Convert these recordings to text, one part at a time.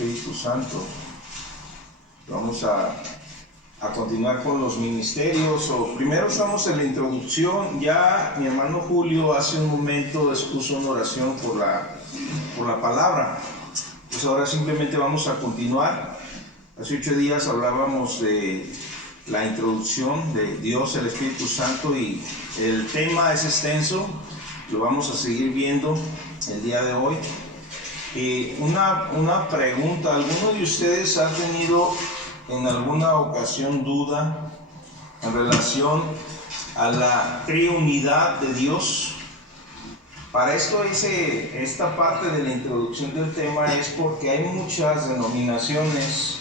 Espíritu Santo. Vamos a continuar con los ministerios. Primero estamos en la introducción. Ya mi hermano Julio hace un momento expuso una oración por la palabra. Pues ahora simplemente vamos a continuar. Hace 8 días hablábamos de la introducción de Dios, el Espíritu Santo, y el tema es extenso. Lo vamos a seguir viendo el día de hoy. Una pregunta: ¿alguno de ustedes ha tenido en alguna ocasión duda en relación a la triunidad de Dios? Para esto hice esta parte de la introducción del tema, es porque hay muchas denominaciones,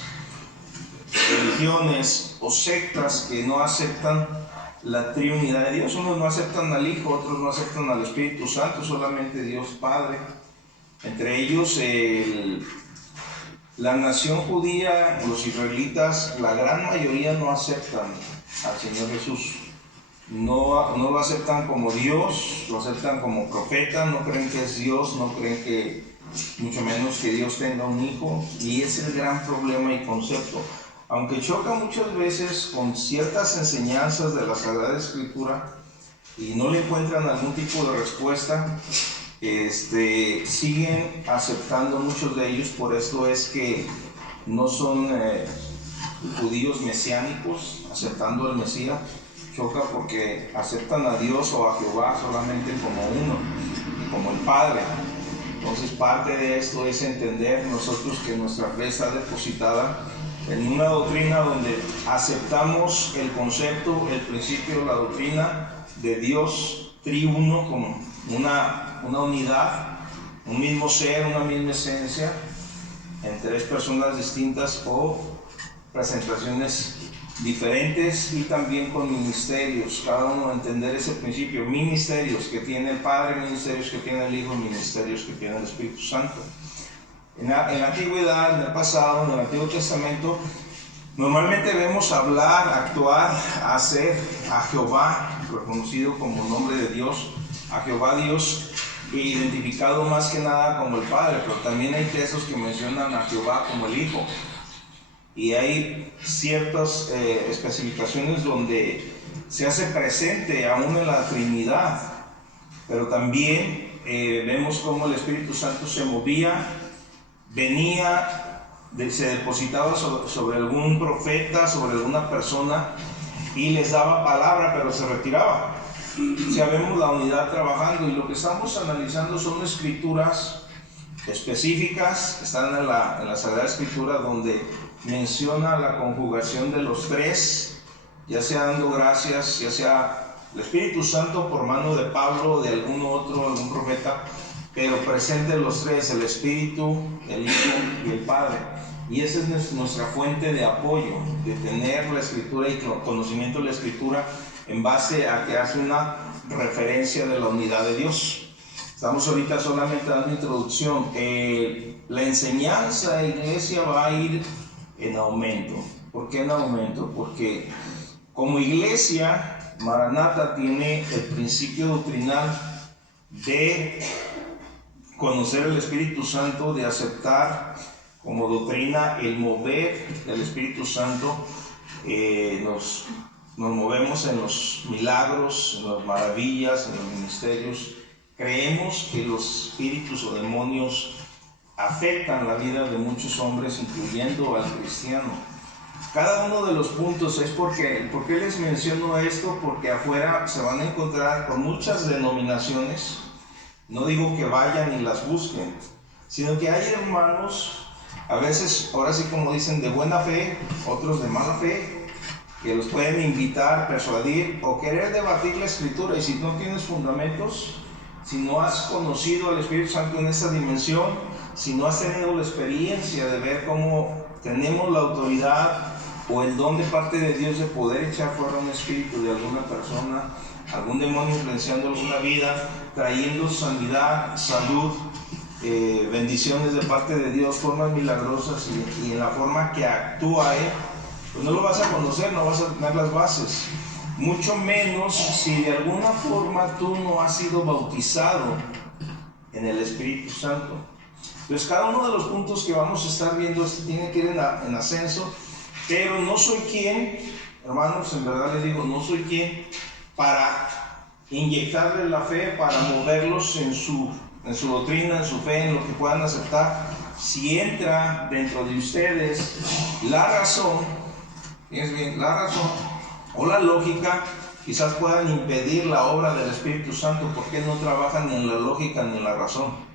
religiones o sectas que no aceptan la triunidad de Dios. Unos no aceptan al Hijo, otros no aceptan al Espíritu Santo, solamente Dios Padre. Entre ellos la nación judía, los israelitas, la gran mayoría no aceptan al Señor Jesús. No lo aceptan como Dios, lo aceptan como profeta, no creen que es Dios, no creen que, mucho menos que Dios tenga un hijo, y ese es el gran problema y concepto. Aunque choca muchas veces con ciertas enseñanzas de la Sagrada Escritura y no le encuentran algún tipo de respuesta, siguen aceptando muchos de ellos. Por esto es que no son judíos mesiánicos, aceptando al Mesías. Choca porque aceptan a Dios o a Jehová solamente como uno, como el Padre. Entonces parte de esto es entender nosotros que nuestra fe está depositada en una doctrina donde aceptamos el concepto, el principio, la doctrina de Dios triuno como una unidad, un mismo ser, una misma esencia, en 3 personas distintas o presentaciones diferentes, y también con ministerios, cada uno entender ese principio: ministerios que tiene el Padre, ministerios que tiene el Hijo, ministerios que tiene el Espíritu Santo. En la antigüedad, en el pasado, en el Antiguo Testamento, normalmente vemos hablar, actuar, hacer a Jehová, reconocido como nombre de Dios, a Jehová Dios, identificado más que nada como el Padre, pero también hay textos que mencionan a Jehová como el Hijo. Y hay ciertas especificaciones donde se hace presente aún en la Trinidad, pero también vemos cómo el Espíritu Santo se movía, venía, se depositaba sobre algún profeta, sobre alguna persona, y les daba palabra, pero se retiraba. Ya vemos la unidad trabajando, y lo que estamos analizando son escrituras específicas, están en la Sagrada Escritura, donde menciona la conjugación de los 3, ya sea dando gracias, ya sea el Espíritu Santo por mano de Pablo, de algún otro, algún profeta, pero presente los 3, el Espíritu, el Hijo y el Padre. Y esa es nuestra fuente de apoyo, de tener la Escritura y conocimiento de la Escritura en base a que hace una referencia de la unidad de Dios. Estamos ahorita solamente dando introducción. La enseñanza, iglesia, va a ir en aumento. ¿Por qué en aumento? Porque como iglesia, Maranata tiene el principio doctrinal de conocer el Espíritu Santo, de aceptar como doctrina el mover del Espíritu Santo. Nos movemos en los milagros, en las maravillas, en los ministerios. Creemos que los espíritus o demonios afectan la vida de muchos hombres, incluyendo al cristiano. Cada uno de los puntos es ¿por qué les menciono esto? Porque afuera se van a encontrar con muchas denominaciones. No digo que vayan y las busquen, sino que hay hermanos, a veces, ahora sí como dicen, de buena fe, otros de mala fe, que los pueden invitar, persuadir o querer debatir la Escritura. Y si no tienes fundamentos, si no has conocido al Espíritu Santo en esa dimensión, si no has tenido la experiencia de ver cómo tenemos la autoridad o el don de parte de Dios de poder echar fuera un espíritu de alguna persona, algún demonio influenciando alguna vida, trayendo sanidad, salud, bendiciones de parte de Dios, formas milagrosas, y en la forma que actúa Él, pues no lo vas a conocer, no vas a tener las bases. Mucho menos si de alguna forma tú no has sido bautizado en el Espíritu Santo. Entonces cada uno de los puntos que vamos a estar viendo tiene que ir en ascenso, pero no soy quien, hermanos, en verdad les digo, no soy quien para inyectarle la fe, para moverlos en su doctrina, en su fe, en lo que puedan aceptar. Si entra dentro de ustedes la razón, fíjense bien, la razón o la lógica, quizás puedan impedir la obra del Espíritu Santo, porque Él no trabaja ni en la lógica ni en la razón.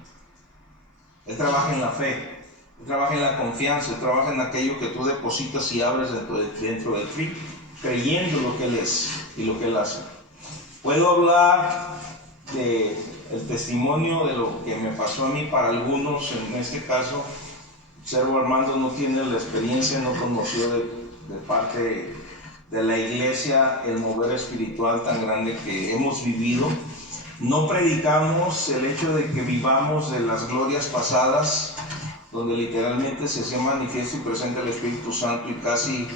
Él trabaja en la fe, Él trabaja en la confianza, Él trabaja en aquello que tú depositas y abres dentro de ti, creyendo lo que Él es y lo que Él hace. Puedo hablar del testimonio de lo que me pasó a mí para algunos. En este caso, Servo Armando no tiene la experiencia, no conoció de parte de la iglesia el mover espiritual tan grande que hemos vivido. No predicamos el hecho de que vivamos de las glorias pasadas, donde literalmente se hacía manifiesto y presente el Espíritu Santo y casi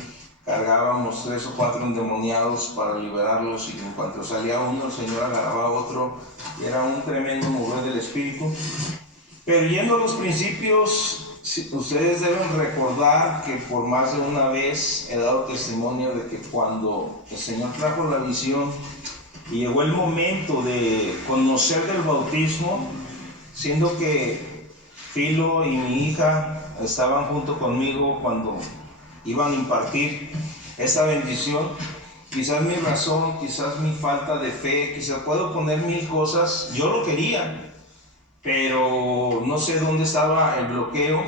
cargábamos 3 o 4 endemoniados para liberarlos, y en cuanto salía uno, el Señor agarraba a otro, y era un tremendo mover del Espíritu. Pero yendo a los principios, ustedes deben recordar que por más de una vez he dado testimonio de que cuando el Señor trajo la visión y llegó el momento de conocer del bautismo, siendo que Filo y mi hija estaban junto conmigo cuando iban a impartir esta bendición, quizás mi razón, quizás mi falta de fe, quizás puedo poner 1000 cosas, yo lo quería, pero no sé dónde estaba el bloqueo,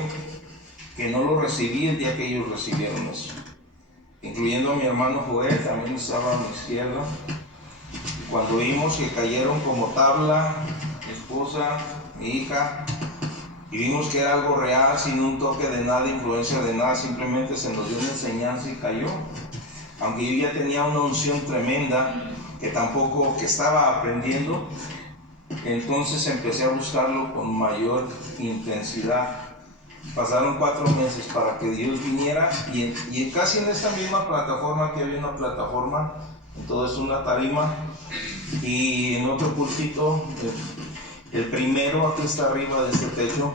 que no lo recibí el día que ellos recibieron eso, incluyendo a mi hermano Joel, también estaba a mi izquierda. Cuando vimos que cayeron como tabla, mi esposa, mi hija, y vimos que era algo real, sin un toque de nada, influencia de nada, simplemente se nos dio una enseñanza y cayó. Aunque yo ya tenía una unción tremenda, que estaba aprendiendo, entonces empecé a buscarlo con mayor intensidad. Pasaron 4 meses para que Dios viniera, y casi en esta misma plataforma, que había una plataforma, entonces una tarima, y en otro púlpito, el primero, aquí está arriba de este techo,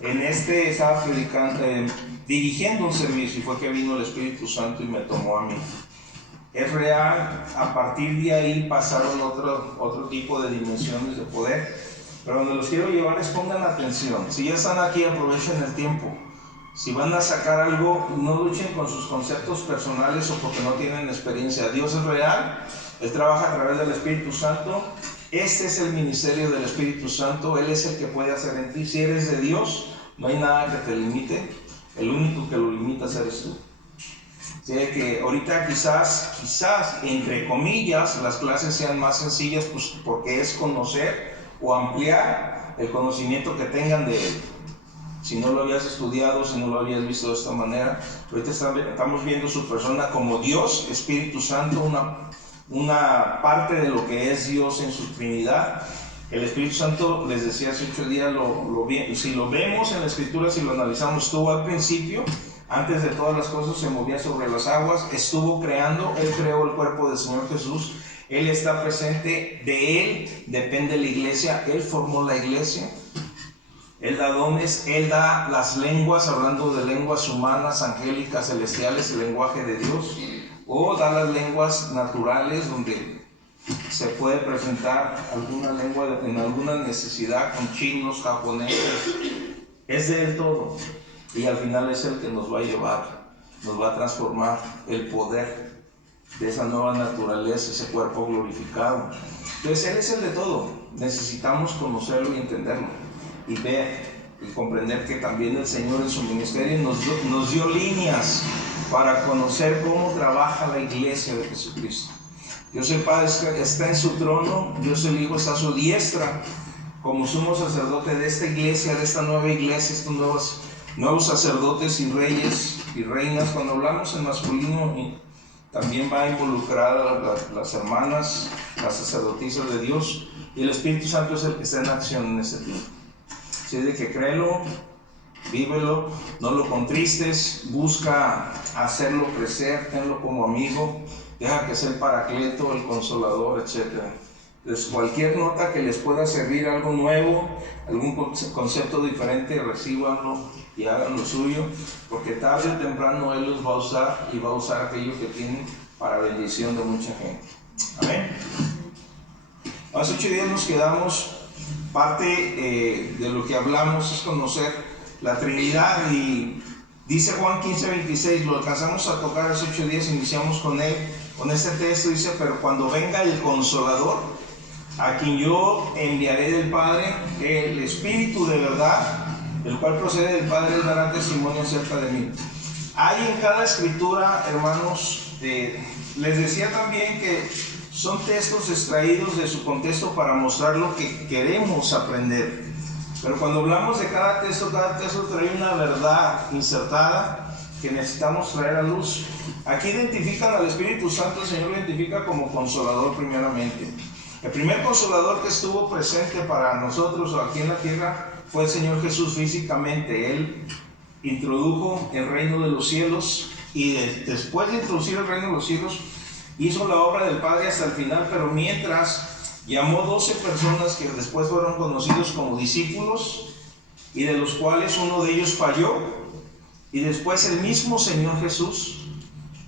en este estaba predicando, dirigiendo un servicio, y fue que vino el Espíritu Santo y me tomó a mí. Es real, a partir de ahí pasaron otro tipo de dimensiones de poder, pero donde los quiero llevar es pongan atención. Si ya están aquí, aprovechen el tiempo. Si van a sacar algo, no luchen con sus conceptos personales o porque no tienen experiencia. Dios es real, Él trabaja a través del Espíritu Santo. Este es el ministerio del Espíritu Santo, Él es el que puede hacer en ti. Si eres de Dios, no hay nada que te limite, el único que lo limita eres tú. Así que ahorita quizás, entre comillas, las clases sean más sencillas, pues porque es conocer o ampliar el conocimiento que tengan de Él. Si no lo habías estudiado, si no lo habías visto de esta manera, ahorita estamos viendo su persona como Dios, Espíritu Santo, una parte de lo que es Dios en su Trinidad. El Espíritu Santo, les decía hace 8 días, si lo vemos en la Escritura, si lo analizamos, estuvo al principio, antes de todas las cosas, se movía sobre las aguas, estuvo creando, Él creó el cuerpo del Señor Jesús, Él está presente, de Él depende la iglesia, Él formó la iglesia. Él da dones, Él da las lenguas, hablando de lenguas humanas, angélicas, celestiales, el lenguaje de Dios, o da las lenguas naturales, donde se puede presentar alguna lengua en alguna necesidad, con chinos, japoneses. Es de Él todo, y al final es el que nos va a llevar, nos va a transformar el poder de esa nueva naturaleza, ese cuerpo glorificado. Entonces Él es el de todo, necesitamos conocerlo y entenderlo, y ver y comprender que también el Señor en su ministerio nos dio líneas para conocer cómo trabaja la iglesia de Jesucristo. Dios el Padre está en su trono, Dios el Hijo está a su diestra como sumo sacerdote de esta iglesia, de esta nueva iglesia, estos nuevos sacerdotes y reyes y reinas. Cuando hablamos en masculino, también va a involucrar a las hermanas, las sacerdotisas de Dios, y el Espíritu Santo es el que está en acción en este tiempo. Así es de que créelo, vívelo, no lo contristes, busca hacerlo crecer, tenlo como amigo, deja que sea el paracleto, el consolador, etc. Entonces, cualquier nota que les pueda servir algo nuevo, algún concepto diferente, recíbanlo y hagan lo suyo, porque tarde o temprano Él los va a usar y va a usar aquello que tienen para bendición de mucha gente. Amén. Hace 8 días nos quedamos, parte de lo que hablamos es conocer la Trinidad, y dice Juan 15:26, lo alcanzamos a tocar hace 8 días, iniciamos con él, con este texto, dice: pero cuando venga el Consolador, a quien yo enviaré del Padre, el Espíritu de verdad, el cual procede del Padre, él dará testimonio acerca de mí. Hay en cada escritura, hermanos, les decía también que son textos extraídos de su contexto para mostrar lo que queremos aprender. Pero cuando hablamos de cada texto trae una verdad insertada que necesitamos traer a luz. Aquí identifican al Espíritu Santo, el Señor lo identifica como Consolador primeramente. El primer Consolador que estuvo presente para nosotros aquí en la tierra fue el Señor Jesús físicamente. Él introdujo el reino de los cielos, y después de introducir el reino de los cielos hizo la obra del Padre hasta el final, pero mientras llamó 12 personas que después fueron conocidos como discípulos, y de los cuales uno de ellos falló, y después el mismo Señor Jesús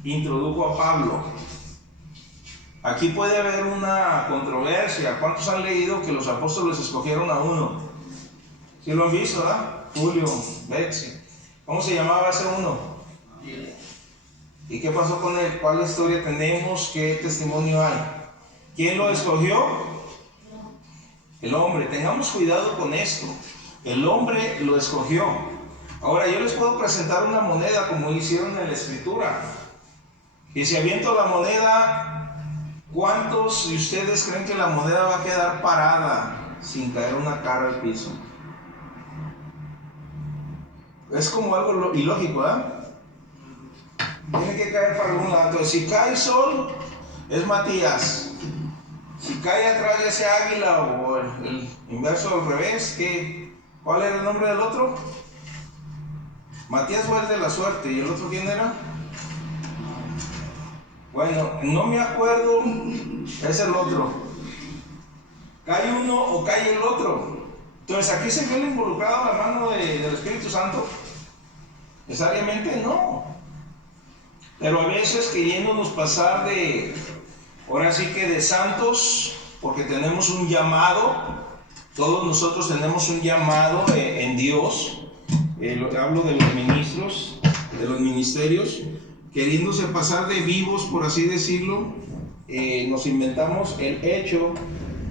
introdujo a Pablo. Aquí puede haber una controversia. ¿Cuántos han leído que los apóstoles escogieron a uno? ¿Sí lo han visto, verdad? Julio, Betsy. ¿Cómo se llamaba ese uno? ¿Y qué pasó con él? ¿Cuál historia tenemos? ¿Qué testimonio hay? ¿Quién lo escogió? El hombre. Tengamos cuidado con esto. El hombre lo escogió. Ahora, yo les puedo presentar una moneda como hicieron en la escritura. Y si aviento la moneda, ¿cuántos de ustedes creen que la moneda va a quedar parada sin caer una cara al piso? Es como algo ilógico, ¿verdad? Tiene que caer para algún lado. Entonces, si cae sol, es Matías. Si cae atrás ya sea Águila, o el inverso al revés, ¿cuál era el nombre del otro? Matías fue el de la suerte. ¿Y el otro quién era? Bueno, no me acuerdo. Es el otro. ¿Cae uno o cae el otro? Entonces, ¿aquí se vio involucrado la mano del Espíritu Santo? Necesariamente no. Pero a veces, queriéndonos pasar ahora sí que de santos, porque tenemos un llamado, todos nosotros tenemos un llamado en Dios. Hablo de los ministros, de los ministerios, queriéndose pasar de vivos, por así decirlo, nos inventamos el hecho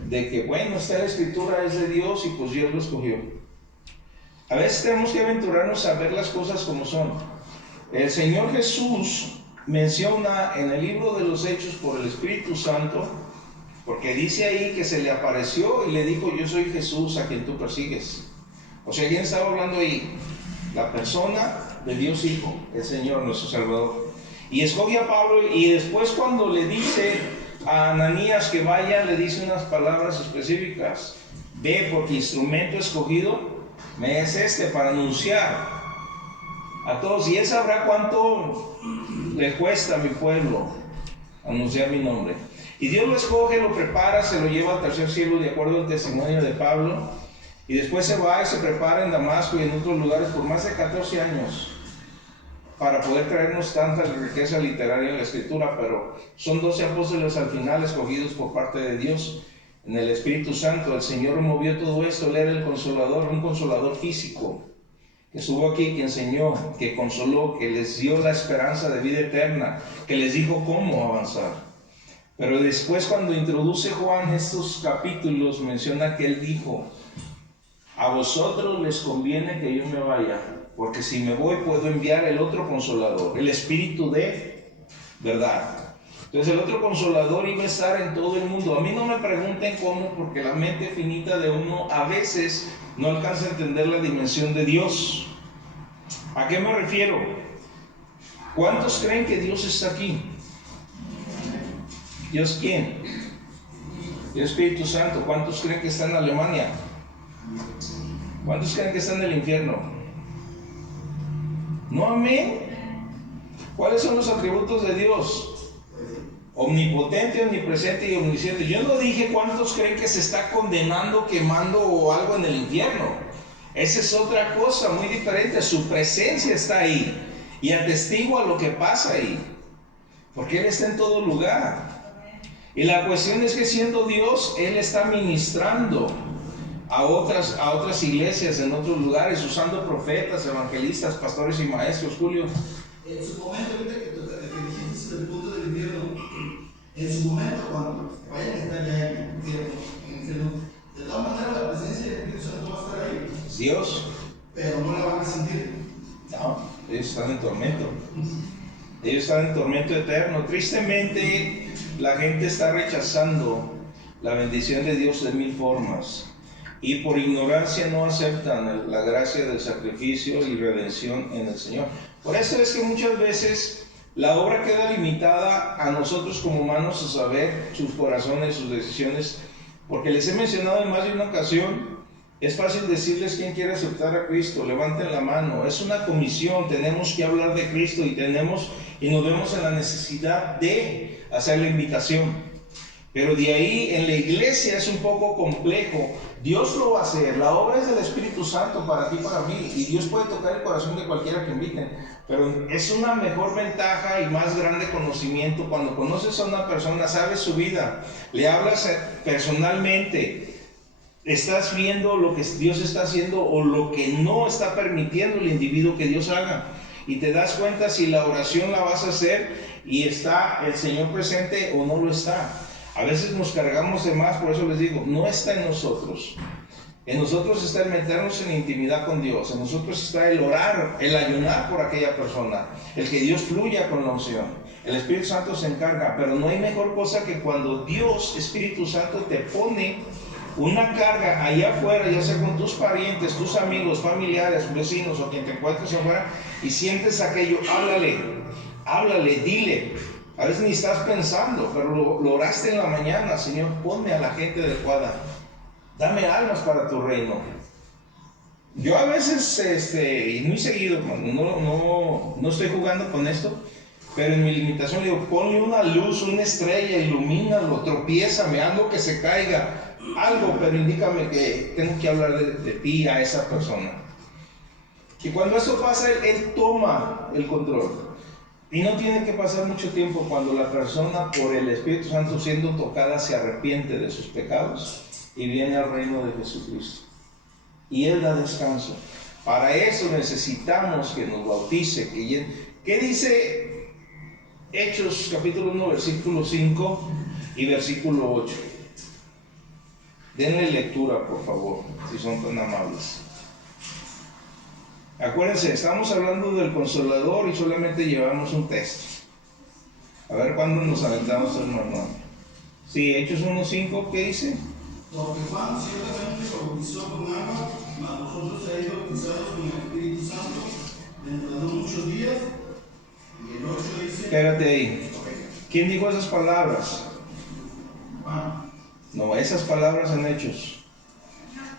de que, bueno, esta escritura es de Dios y pues Dios lo escogió. A veces tenemos que aventurarnos a ver las cosas como son. El Señor Jesús menciona en el libro de los Hechos por el Espíritu Santo, porque dice ahí que se le apareció y le dijo: yo soy Jesús a quien tú persigues. O sea, ¿quién estaba hablando ahí? La persona de Dios Hijo, el Señor, nuestro Salvador. Y escoge a Pablo, y después cuando le dice a Ananías que vaya, le dice unas palabras específicas: ve, porque instrumento escogido me es para anunciar a todos, y él sabrá cuánto le cuesta a mi pueblo anunciar mi nombre. Y Dios lo escoge, lo prepara, se lo lleva al tercer cielo de acuerdo al testimonio de Pablo, y después se va y se prepara en Damasco y en otros lugares por más de 14 años para poder traernos tanta riqueza literaria en la escritura. Pero son 12 apóstoles al final escogidos por parte de Dios en el Espíritu Santo. El Señor movió todo esto. Él era el Consolador, un Consolador físico, que estuvo aquí, que enseñó, que consoló, que les dio la esperanza de vida eterna, que les dijo cómo avanzar. Pero después, cuando introduce Juan estos capítulos, menciona que él dijo: a vosotros les conviene que yo me vaya, porque si me voy puedo enviar el otro Consolador, el Espíritu de verdad. Entonces el otro Consolador iba a estar en todo el mundo. A mí no me pregunten cómo, porque la mente finita de uno a veces no alcanza a entender la dimensión de Dios. ¿A qué me refiero? ¿Cuántos creen que Dios está aquí? ¿Dios quién? El Espíritu Santo. ¿Cuántos creen que está en Alemania? ¿Cuántos creen que está en el infierno? ¿No amén? ¿Cuáles son los atributos de Dios? omnipotente, omnipresente y omnisciente. Yo no dije cuántos creen que se está condenando, quemando o algo en el infierno. Esa es otra cosa muy diferente. Su presencia está ahí y atestigua lo que pasa ahí, porque Él está en todo lugar. Y la cuestión es que siendo Dios, Él está ministrando a otras iglesias en otros lugares, usando profetas, evangelistas, pastores y maestros. Julio, en su momento, ahorita que dijiste el punto del infierno, en su momento, cuando vayan a estar ya en el infierno, de todas maneras la presencia del Espíritu Santo va a estar ahí. Dios, pero no la van a sentir. No, ellos están en tormento. Ellos están en tormento eterno. Tristemente, la gente está rechazando la bendición de Dios de mil formas. Y por ignorancia no aceptan la gracia del sacrificio y redención en el Señor. Por eso es que muchas veces la obra queda limitada a nosotros como humanos a saber sus corazones, sus decisiones. Porque les he mencionado en más de una ocasión, es fácil decirles quién quiere aceptar a Cristo. Levanten la mano. Es una comisión, tenemos que hablar de Cristo y nos vemos en la necesidad de hacer la invitación. Pero de ahí en la iglesia es un poco complejo. Dios lo va a hacer, la obra es del Espíritu Santo para ti, para mí, y Dios puede tocar el corazón de cualquiera que inviten, pero es una mejor ventaja y más grande conocimiento cuando conoces a una persona, sabes su vida, le hablas personalmente, estás viendo lo que Dios está haciendo o lo que no está permitiendo el individuo que Dios haga, y te das cuenta si la oración la vas a hacer y está el Señor presente o no lo está. A veces nos cargamos de más, por eso les digo, no está en nosotros. En nosotros está el meternos en intimidad con Dios. En nosotros está el orar, el ayunar por aquella persona, el que Dios fluya con la unción. El Espíritu Santo se encarga, pero no hay mejor cosa que cuando Dios, Espíritu Santo, te pone una carga allá afuera, ya sea con tus parientes, tus amigos, familiares, vecinos o quien te encuentres afuera, y sientes aquello, háblale, dile. A veces ni estás pensando, pero lo oraste en la mañana. Señor, ponme a la gente adecuada, dame almas para tu reino. Yo a veces, y muy seguido, no estoy jugando con esto, pero en mi limitación le digo, ponle una luz, una estrella, ilumínalo, tropiézame, algo que se caiga, algo, pero indícame que tengo que hablar de ti a esa persona. Y cuando eso pasa, él toma el control. Y no tiene que pasar mucho tiempo cuando la persona, por el Espíritu Santo siendo tocada, se arrepiente de sus pecados y viene al reino de Jesucristo. Y Él da descanso. Para eso necesitamos que nos bautice. ¿Qué dice Hechos capítulo 1, versículo 5 y versículo 8? Denle lectura, por favor, si son tan amables. Acuérdense, estamos hablando del Consolador y solamente llevamos un texto. A ver cuándo nos aventamos el manual. Sí, Hechos 1.5, ¿qué dice? Porque Juan ciertamente bautizó con agua, mas vosotros seréis bautizados con el Espíritu Santo dentro de muchos días. Y el 8 dice... Espérate ahí. ¿Quién dijo esas palabras? Juan. No, esas palabras en Hechos.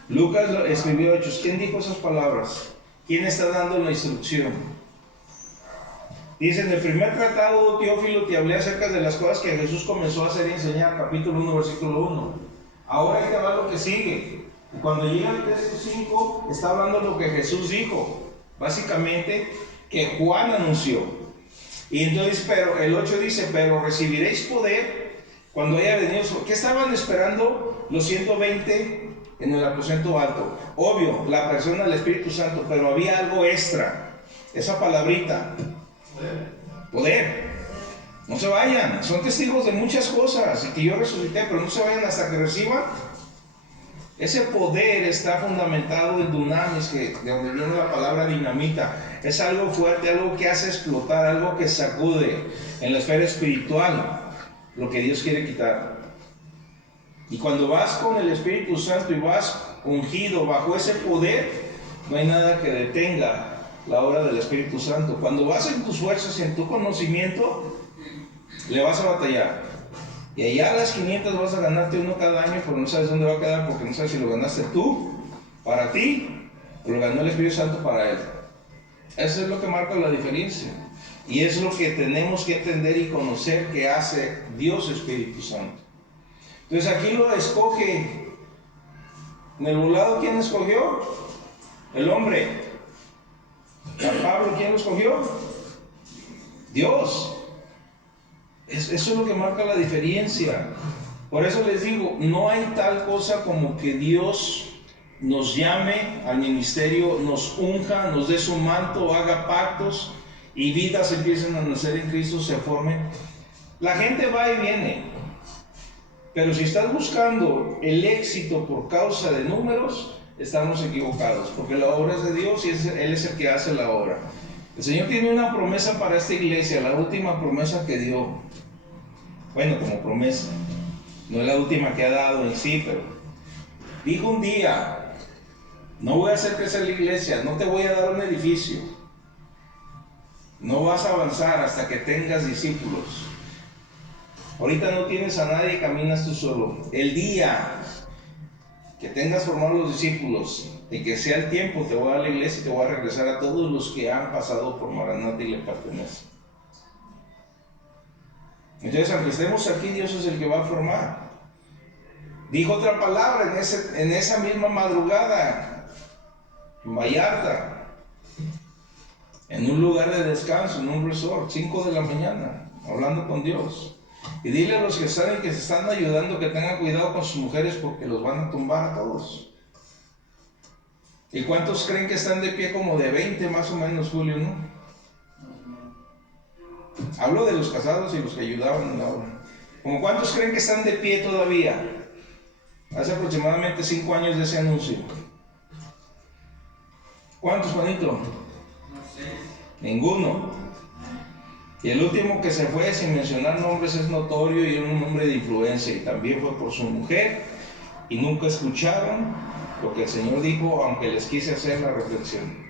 Lucas escribió Hechos. ¿Quién dijo esas palabras? ¿Quién está dando la instrucción? Dice, en el primer tratado, Teófilo, te hablé acerca de las cosas que Jesús comenzó a hacer y enseñar, capítulo 1, versículo 1. Ahora ahí te va lo que sigue. Y cuando llega el texto 5, está hablando lo que Jesús dijo. Básicamente, que Juan anunció. Y entonces, pero el 8 dice, pero recibiréis poder cuando haya venido. ¿Qué estaban esperando los 120 en el aposento alto? Obvio, la persona del Espíritu Santo, pero había algo extra. Esa palabrita. Poder. No se vayan. Son testigos de muchas cosas y que yo resucité, pero no se vayan hasta que reciban. Ese poder está fundamentado en dunamis, de donde viene la palabra dinamita. Es algo fuerte, algo que hace explotar, algo que sacude en la esfera espiritual lo que Dios quiere quitar. Y cuando vas con el Espíritu Santo y vas ungido bajo ese poder, no hay nada que detenga la obra del Espíritu Santo. Cuando vas en tus fuerzas y en tu conocimiento, le vas a batallar. Y allá a las 500 vas a ganarte uno cada año, pero no sabes dónde va a quedar, porque no sabes si lo ganaste tú, para ti, o lo ganó el Espíritu Santo para él. Eso es lo que marca la diferencia. Y es lo que tenemos que entender y conocer que hace Dios Espíritu Santo. Entonces aquí lo escoge. En el volado, ¿quién escogió? El hombre. A Pablo, ¿quién lo escogió? Dios. Eso es lo que marca la diferencia. Por eso les digo, no hay tal cosa como que Dios nos llame al ministerio, nos unja, nos dé su manto, haga pactos y vidas empiecen a nacer en Cristo, se formen. La gente va y viene, pero si estás buscando el éxito por causa de números, estamos equivocados, porque la obra es de Dios y Él es el que hace la obra. El Señor tiene una promesa para esta iglesia, la última promesa que dio. Bueno, como promesa, no es la última que ha dado en sí, pero dijo un día: no voy a hacer crecer la iglesia, no te voy a dar un edificio, no vas a avanzar hasta que tengas discípulos. Ahorita no tienes a nadie, caminas tú solo. El día que tengas formados los discípulos y que sea el tiempo, te voy a dar la iglesia y te voy a regresar a todos los que han pasado por Maranata y le pertenecen. Entonces, aunque estemos aquí, Dios es el que va a formar. Dijo otra palabra en esa misma madrugada, en Vallarta, en un lugar de descanso, en un resort, 5 de la mañana, hablando con Dios. Y dile a los que saben que se están ayudando que tengan cuidado con sus mujeres porque los van a tumbar a todos. ¿Y cuántos creen que están de pie? Como de 20 más o menos, Julio, ¿no? Hablo de los casados y los que ayudaban en la obra. ¿Como cuántos creen que están de pie todavía? Hace aproximadamente 5 años de ese anuncio. ¿Cuántos, Juanito? No sé. Ninguno. Y el último que se fue, sin mencionar nombres, es notorio y era un hombre de influencia, y también fue por su mujer, y nunca escucharon lo que el Señor dijo, aunque les quise hacer la reflexión.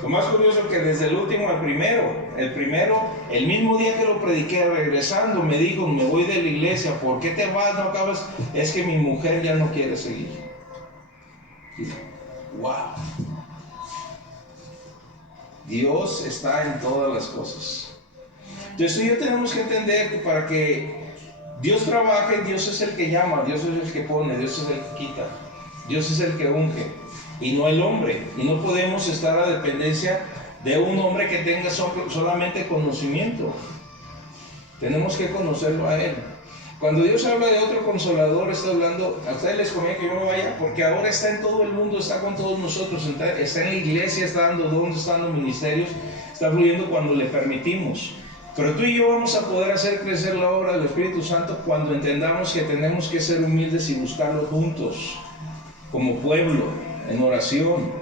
Lo más curioso que desde el último al primero, el mismo día que lo prediqué, regresando, me dijo: me voy de la iglesia. ¿Por qué te vas? ¿No acabas? Es que mi mujer ya no quiere seguir. ¡Wow! Dios está en todas las cosas. Entonces tú y yo tenemos que entender que para que Dios trabaje, Dios es el que llama, Dios es el que pone, Dios es el que quita, Dios es el que unge, y no el hombre. Y no podemos estar a dependencia de un hombre que tenga solamente conocimiento. Tenemos que conocerlo a Él. Cuando Dios habla de otro consolador, está hablando, a ustedes les conviene que yo me vaya, porque ahora está en todo el mundo, está con todos nosotros, está en la iglesia, está dando dones, está dando ministerios, está fluyendo cuando le permitimos. Pero tú y yo vamos a poder hacer crecer la obra del Espíritu Santo cuando entendamos que tenemos que ser humildes y buscarlo juntos, como pueblo, en oración.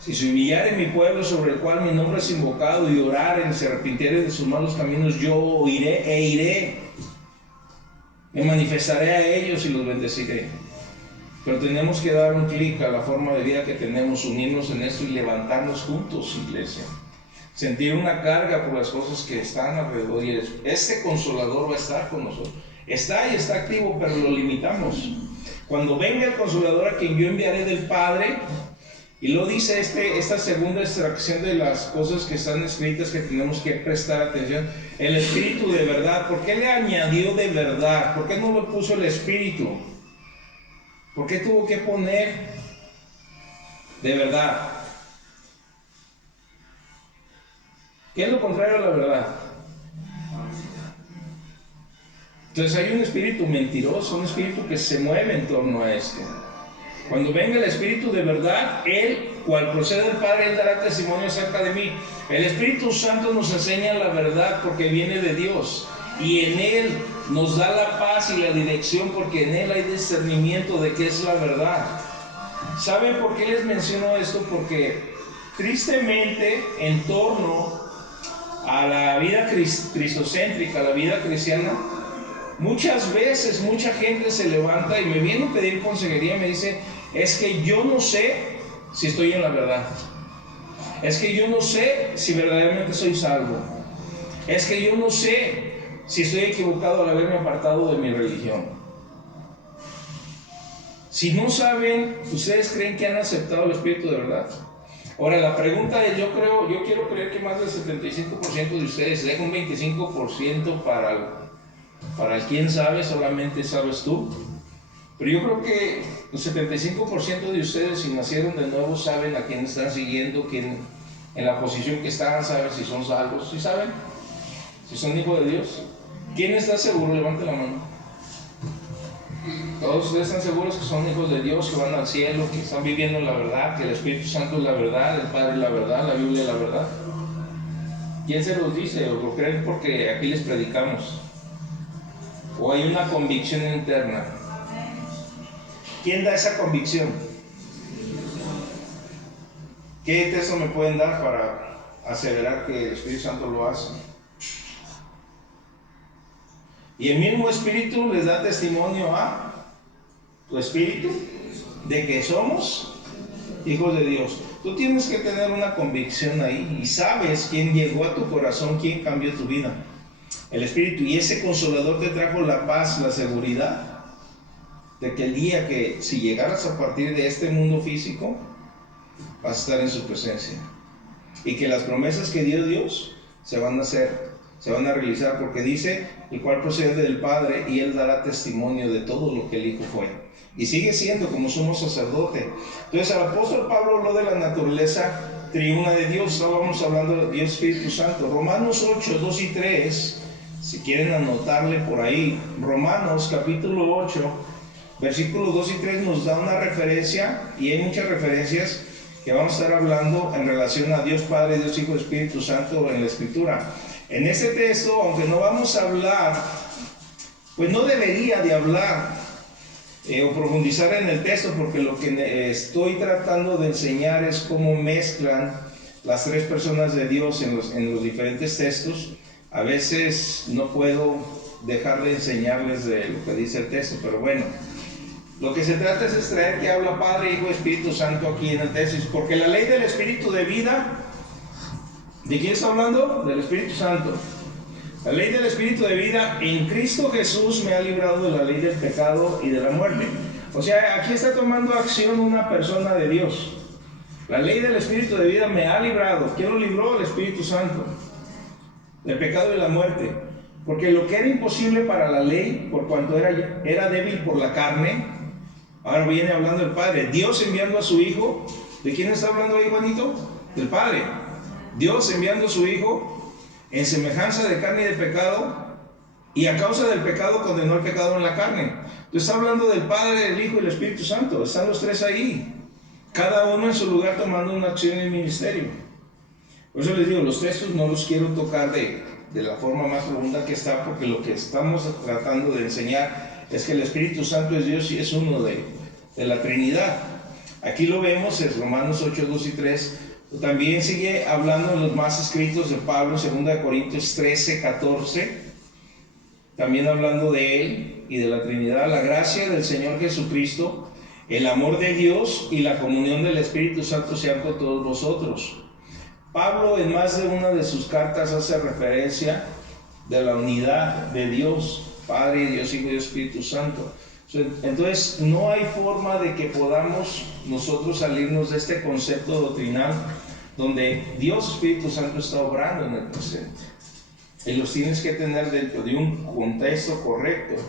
Si se humillare mi pueblo sobre el cual mi nombre es invocado, y oraren y se arrepintieren de sus malos caminos, yo oiré e iré. Me manifestaré a ellos y los bendeciré. Pero tenemos que dar un clic a la forma de vida que tenemos, unirnos en esto y levantarnos juntos, iglesia. Sentir una carga por las cosas que están alrededor, y este consolador va a estar con nosotros. Está y está activo, pero lo limitamos. Cuando venga el consolador, a quien yo enviaré del Padre, y lo dice esta segunda extracción de las cosas que están escritas que tenemos que prestar atención, el Espíritu de verdad. ¿Por qué le añadió de verdad? ¿Por qué no le puso el Espíritu? ¿Por qué tuvo que poner de verdad? ¿Qué es lo contrario a la verdad? Entonces hay un espíritu mentiroso, un espíritu que se mueve en torno a esto. Cuando venga el Espíritu de verdad, Él, cual procede del Padre, Él dará testimonio acerca de mí. El Espíritu Santo nos enseña la verdad porque viene de Dios, y en Él nos da la paz y la dirección, porque en Él hay discernimiento de qué es la verdad. ¿Saben por qué les menciono esto? Porque tristemente, en torno a la vida cristocéntrica, a la vida cristiana, muchas veces mucha gente se levanta y me viene a pedir consejería y me dice: es que yo no sé si estoy en la verdad, es que yo no sé si verdaderamente soy salvo, es que yo no sé si estoy equivocado al haberme apartado de mi religión. Si no saben, ¿ustedes creen que han aceptado el Espíritu de verdad? Ahora la pregunta es, yo quiero creer que más del 75% de ustedes deja un 25% para el quién sabe, solamente sabes tú. Pero yo creo que el 75% de ustedes, si nacieron de nuevo, saben a quién están siguiendo, quién, en la posición que están, saben si son salvos, ¿sí saben? Si son hijos de Dios. ¿Quién está seguro? Levante la mano. Todos ustedes están seguros que son hijos de Dios, que van al cielo, que están viviendo la verdad, que el Espíritu Santo es la verdad, el Padre es la verdad, la Biblia es la verdad. ¿Quién se los dice? ¿O lo creen porque aquí les predicamos? ¿O hay una convicción interna? ¿Quién da esa convicción? ¿Qué texto me pueden dar para aseverar que el Espíritu Santo lo hace? Y el mismo Espíritu les da testimonio a tu espíritu de que somos hijos de Dios. Tú tienes que tener una convicción ahí y sabes quién llegó a tu corazón, quién cambió tu vida. El Espíritu, y ese Consolador te trajo la paz, la seguridad de que el día que si llegaras a partir de este mundo físico vas a estar en su presencia y que las promesas que dio Dios se van a hacer, se van a realizar, porque dice: el cual procede del Padre y Él dará testimonio de todo lo que el Hijo fue. Y sigue siendo como sumo sacerdote. Entonces el apóstol Pablo habló de la naturaleza triuna de Dios. Estábamos hablando de Dios Espíritu Santo. Romanos 8, 2 y 3, si quieren anotarle por ahí. Romanos capítulo 8, versículos 2 y 3 nos da una referencia, y hay muchas referencias que vamos a estar hablando en relación a Dios Padre, Dios Hijo, Espíritu Santo en la Escritura. En este texto, aunque no vamos a hablar, pues no debería de hablar o profundizar en el texto, porque lo que estoy tratando de enseñar es cómo mezclan las tres personas de Dios en los diferentes textos. A veces no puedo dejar de enseñarles de lo que dice el texto, pero bueno, lo que se trata es extraer que habla Padre, Hijo, Espíritu Santo aquí en el texto, porque la ley del Espíritu de vida, ¿de quién está hablando? Del Espíritu Santo. La ley del Espíritu de vida en Cristo Jesús me ha librado de la ley del pecado y de la muerte. O sea, aquí está tomando acción una persona de Dios. La ley del Espíritu de vida me ha librado. ¿Quién lo libró? El Espíritu Santo. Del pecado y la muerte. Porque lo que era imposible para la ley, por cuanto era débil por la carne, ahora viene hablando el Padre. Dios enviando a su Hijo. ¿De quién está hablando ahí, Juanito? Del Padre. Dios enviando a su Hijo en semejanza de carne y de pecado, y a causa del pecado condenó el pecado en la carne. Entonces está hablando del Padre, del Hijo y del Espíritu Santo. Están los tres ahí, cada uno en su lugar tomando una acción en el ministerio. Por eso les digo, los textos no los quiero tocar de la forma más profunda que está, porque lo que estamos tratando de enseñar es que el Espíritu Santo es Dios y es uno de la Trinidad. Aquí lo vemos en Romanos 8, 2 y 3. También sigue hablando en los más escritos de Pablo, 2 Corintios 13, 14, también hablando de Él y de la Trinidad, la gracia del Señor Jesucristo, el amor de Dios y la comunión del Espíritu Santo sean con todos vosotros. Pablo en más de una de sus cartas hace referencia de la unidad de Dios, Padre, Dios Hijo y Espíritu Santo. Entonces no hay forma de que podamos nosotros salirnos de este concepto doctrinal donde Dios Espíritu Santo está obrando en el presente, y los tienes que tener dentro de un contexto correcto.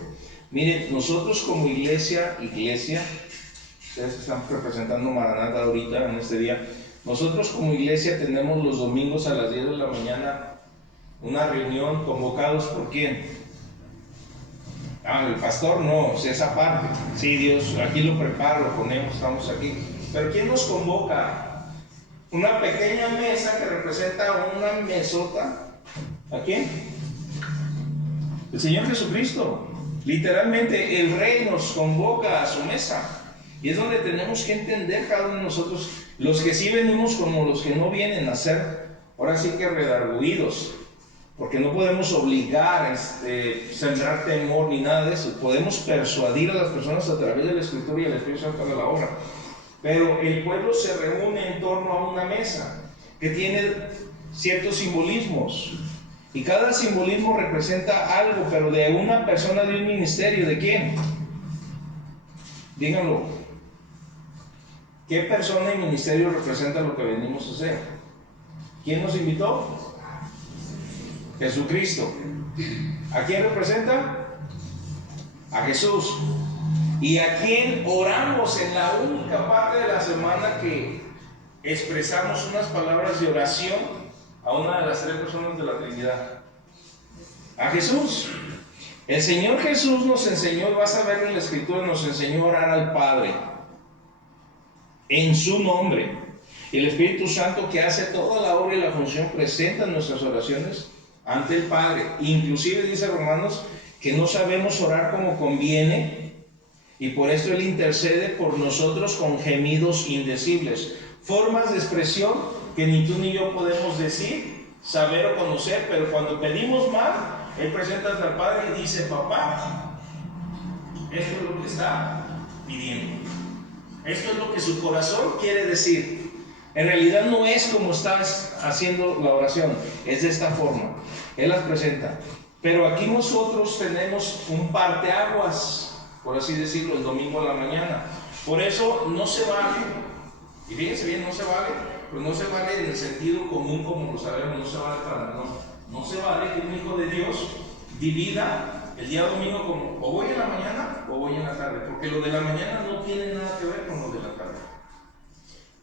Miren, nosotros como iglesia, ustedes están representando Maranata ahorita en este día, nosotros como iglesia tenemos los domingos a las 10 de la mañana una reunión. ¿Convocados por quién? El pastor no, o sea, esa parte. Sí, Dios, aquí lo prepara, lo ponemos, estamos aquí. Pero ¿quién nos convoca? Una pequeña mesa que representa una mesota. ¿A quién? El Señor Jesucristo. Literalmente, el Rey nos convoca a su mesa. Y es donde tenemos que entender cada uno de nosotros, los que sí venimos como los que no vienen, a ser, ahora sí que redarguidos. Porque no podemos obligar, sembrar temor ni nada de eso. Podemos persuadir a las personas a través de la Escritura y el Espíritu Santo de la obra. Pero el pueblo se reúne en torno a una mesa que tiene ciertos simbolismos. Y cada simbolismo representa algo, pero de una persona, de un ministerio. ¿De quién? Díganlo. ¿Qué persona y ministerio representa lo que venimos a hacer? ¿Quién nos invitó? Jesucristo. ¿A quién representa? A Jesús. ¿Y a quién oramos en la única parte de la semana que expresamos unas palabras de oración? A una de las tres personas de la Trinidad. A Jesús. El Señor Jesús nos enseñó, vas a ver en la Escritura, nos enseñó a orar al Padre en su nombre. Y el Espíritu Santo, que hace toda la obra y la función, presenta nuestras oraciones ante el Padre. Inclusive dice Romanos que no sabemos orar como conviene, y por esto Él intercede por nosotros con gemidos indecibles. Formas de expresión que ni tú ni yo podemos decir, saber o conocer, pero cuando pedimos mal, Él presenta al Padre y dice: papá, esto es lo que está pidiendo. Esto es lo que su corazón quiere decir. En realidad no es como estás haciendo la oración, es de esta forma. Él las presenta. Pero aquí nosotros tenemos un parteaguas, por así decirlo, el domingo a la mañana. Por eso no se vale, y fíjense bien, no se vale, pero no se vale en el sentido común como lo sabemos, no se vale para no se vale que un hijo de Dios divida el día domingo como o voy en la mañana o voy en la tarde, porque lo de la mañana no tiene nada que ver con lo de la tarde.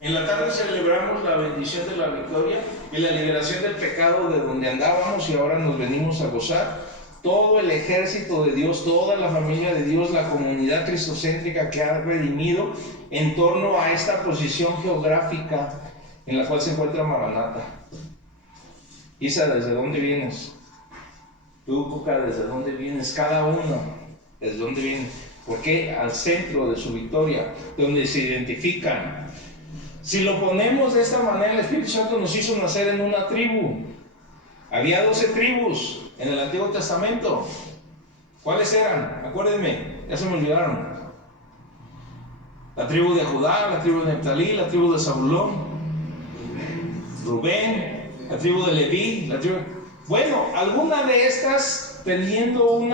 En la tarde celebramos la bendición de la victoria y la liberación del pecado de donde andábamos y ahora nos venimos a gozar. Todo el ejército de Dios, toda la familia de Dios, la comunidad cristocéntrica que ha redimido en torno a esta posición geográfica en la cual se encuentra Maranata. Isa, ¿desde dónde vienes? Tú, Cuca, ¿desde dónde vienes? Cada uno, ¿desde dónde viene? Porque al centro de su victoria, donde se identifican. Si lo ponemos de esta manera, el Espíritu Santo nos hizo nacer en una tribu. Había 12 tribus en el Antiguo Testamento. ¿Cuáles eran? Acuérdenme, ya se me olvidaron. La tribu de Judá, la tribu de Neftalí, la tribu de Zabulón, Rubén, la tribu de Leví, la tribu... Bueno, alguna de estas teniendo un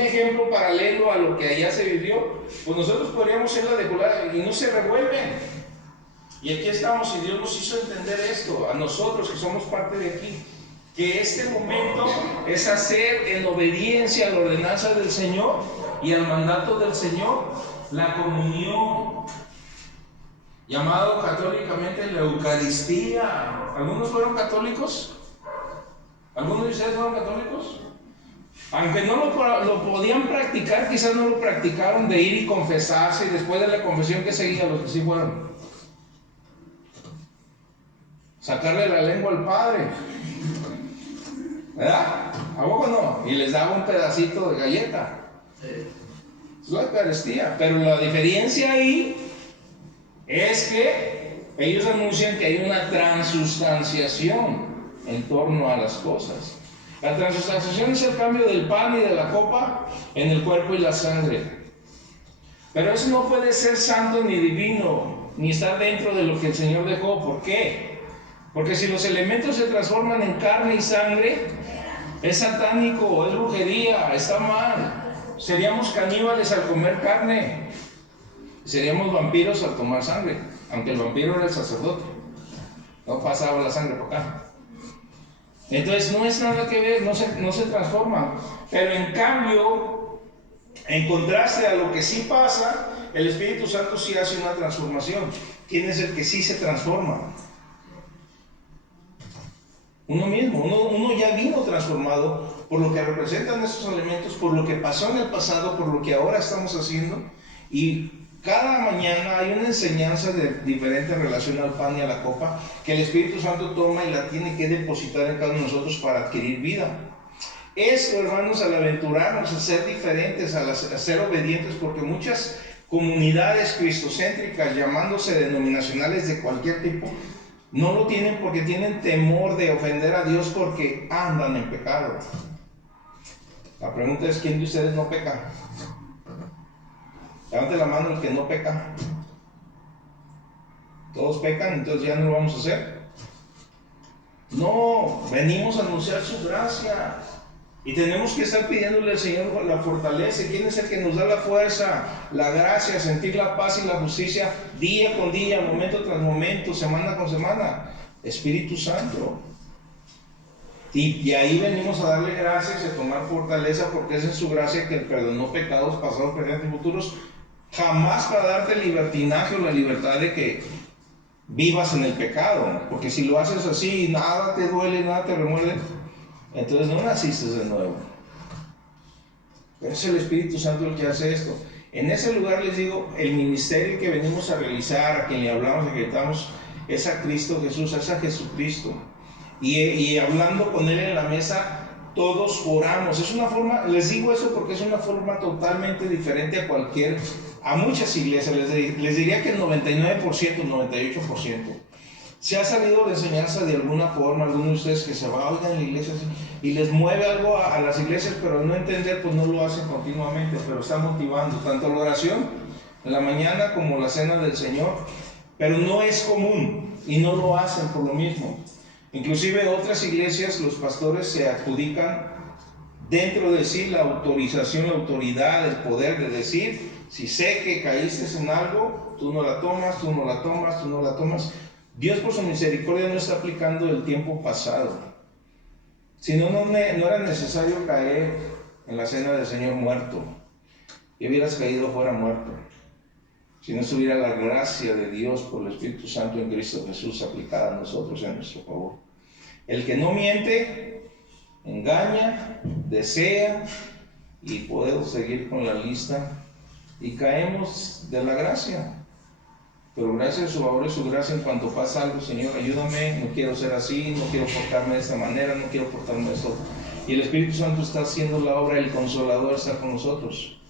ejemplo paralelo a lo que allá se vivió, pues nosotros podríamos ser la de Judá y no se revuelven. Y aquí estamos y Dios nos hizo entender esto, a nosotros que somos parte de aquí, que este momento es hacer en obediencia a la ordenanza del Señor y al mandato del Señor la comunión, llamado católicamente la Eucaristía. ¿Algunos fueron católicos? ¿Algunos de ustedes fueron católicos? Aunque no lo podían practicar, quizás no lo practicaron de ir y confesarse y después de la confesión que seguía, los que sí fueron. Sacarle la lengua al Padre, ¿verdad? ¿A poco no? Y les daba un pedacito de galleta. Es la Eucaristía. Pero la diferencia ahí es que ellos anuncian que hay una transustanciación en torno a las cosas. La transustanciación es el cambio del pan y de la copa en el cuerpo y la sangre. Pero eso no puede ser santo ni divino, ni estar dentro de lo que el Señor dejó. ¿Por qué? Porque si los elementos se transforman en carne y sangre, es satánico, es brujería, está mal. Seríamos caníbales al comer carne, seríamos vampiros al tomar sangre, aunque el vampiro era el sacerdote, no pasaba la sangre por acá. Entonces no es nada que ver, no se transforma. Pero en cambio, en contraste a lo que sí pasa, el Espíritu Santo sí hace una transformación. ¿Quién es el que sí se transforma? Uno mismo, uno ya vino transformado por lo que representan estos elementos, por lo que pasó en el pasado, por lo que ahora estamos haciendo. Y cada mañana hay una enseñanza de diferente relación al pan y a la copa que el Espíritu Santo toma y la tiene que depositar en cada uno de nosotros para adquirir vida. Esto, hermanos, al aventurarnos a ser diferentes, a ser obedientes, porque muchas comunidades cristocéntricas, llamándose denominacionales de cualquier tipo, no lo tienen porque tienen temor de ofender a Dios porque andan en pecado. La pregunta es: ¿quién de ustedes no peca? Levante la mano el que no peca. Todos pecan, entonces ya no lo vamos a hacer. No, venimos a anunciar su gracia. Y tenemos que estar pidiéndole al Señor la fortaleza. ¿Quién es el que nos da la fuerza, la gracia, sentir la paz y la justicia día con día, momento tras momento, semana con semana? Espíritu Santo. Y ahí venimos a darle gracias y a tomar fortaleza, porque es en su gracia que perdonó pecados pasados, presentes y futuros, jamás para darte el libertinaje o la libertad de que vivas en el pecado. Porque si lo haces así, nada te duele, nada te remuerde, entonces no naciste de nuevo. Pero es el Espíritu Santo el que hace esto. En ese lugar les digo, el ministerio que venimos a realizar, a quien le hablamos, a quien gritamos, es a Cristo Jesús, es a Jesucristo. Y hablando con Él en la mesa, todos oramos. Es una forma, les digo eso porque es una forma totalmente diferente a muchas iglesias. Les diría que el 99%, 98%. Se ha salido la enseñanza de alguna forma, algunos de ustedes que se van a la iglesia y les mueve algo a las iglesias, pero al no entender, pues no lo hacen continuamente, pero está motivando tanto la oración en la mañana como la cena del Señor, pero no es común y no lo hacen por lo mismo. Inclusive otras iglesias, los pastores se adjudican dentro de sí la autorización, la autoridad, el poder de decir, si sé que caíste en algo, tú no la tomas, tú no la tomas, tú no la tomas. Dios por su misericordia no está aplicando el tiempo pasado. Si no, no era necesario caer en la cena del Señor muerto. Y hubieras caído fuera muerto. Si no estuviera la gracia de Dios por el Espíritu Santo en Cristo Jesús aplicada a nosotros en nuestro favor. El que no miente, engaña, desea, y podemos seguir con la lista, y caemos de la gracia. Pero gracias a su favor y su gracia, en cuanto pasa algo, Señor, ayúdame, no quiero ser así, no quiero portarme de esta manera, no quiero portarme de esto. Y el Espíritu Santo está haciendo la obra, el Consolador está con nosotros.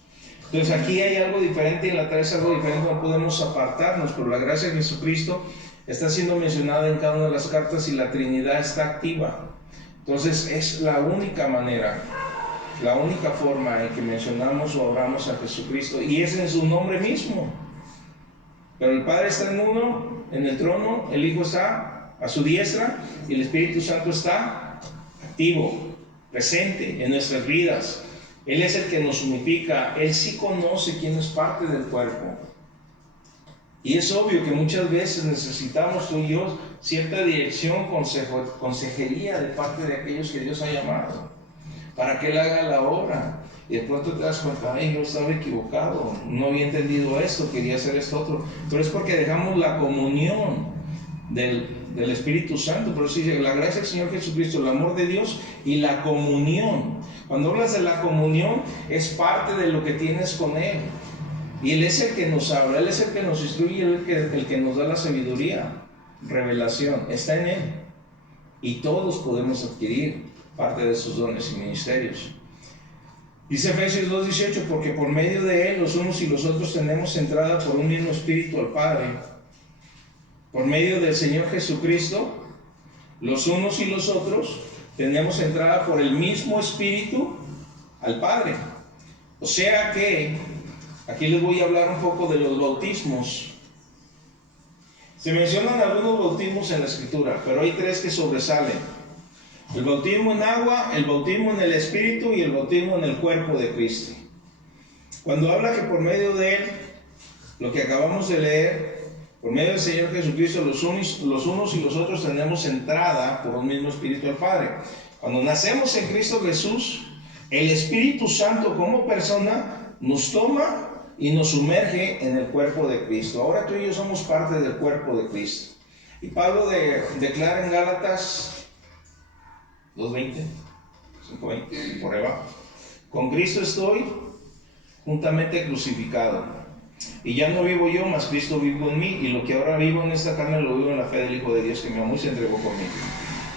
Entonces aquí hay algo diferente, en la tarea es algo diferente, no podemos apartarnos, pero la gracia de Jesucristo está siendo mencionada en cada una de las cartas y la Trinidad está activa. Entonces es la única manera, la única forma en que mencionamos o oramos a Jesucristo, y es en su nombre mismo. Pero el Padre está en uno, en el trono, el Hijo está a su diestra y el Espíritu Santo está activo, presente en nuestras vidas. Él es el que nos unifica, Él sí conoce quién es parte del cuerpo. Y es obvio que muchas veces necesitamos tú y yo cierta dirección, consejería de parte de aquellos que Dios ha llamado, para que Él haga la obra. Y de pronto te das cuenta, ay, yo estaba equivocado, no había entendido esto, quería hacer esto otro. Pero es porque dejamos la comunión del Espíritu Santo. Por eso dice, la gracia del Señor Jesucristo, el amor de Dios y la comunión. Cuando hablas de la comunión, es parte de lo que tienes con Él. Y Él es el que nos habla, Él es el que nos instruye, Él es el que nos da la sabiduría, revelación, está en Él. Y todos podemos adquirir parte de sus dones y ministerios. Dice Efesios 2:18, porque por medio de Él los unos y los otros tenemos entrada por un mismo Espíritu al Padre. Por medio del Señor Jesucristo, los unos y los otros tenemos entrada por el mismo Espíritu al Padre. O sea que, aquí les voy a hablar un poco de los bautismos. Se mencionan algunos bautismos en la Escritura, pero hay tres que sobresalen. El bautismo en agua, el bautismo en el Espíritu y el bautismo en el cuerpo de Cristo. Cuando habla que por medio de Él, lo que acabamos de leer, por medio del Señor Jesucristo, los unos y los otros tenemos entrada por un mismo Espíritu al Padre. Cuando nacemos en Cristo Jesús, el Espíritu Santo como persona nos toma y nos sumerge en el cuerpo de Cristo. Ahora tú y yo somos parte del cuerpo de Cristo. Y Pablo declara en Gálatas 2:20, 5:20, por ahí va. Con Cristo estoy juntamente crucificado. Y ya no vivo yo, mas Cristo vivo en mí. Y lo que ahora vivo en esta carne lo vivo en la fe del Hijo de Dios que me amó y se entregó por mí.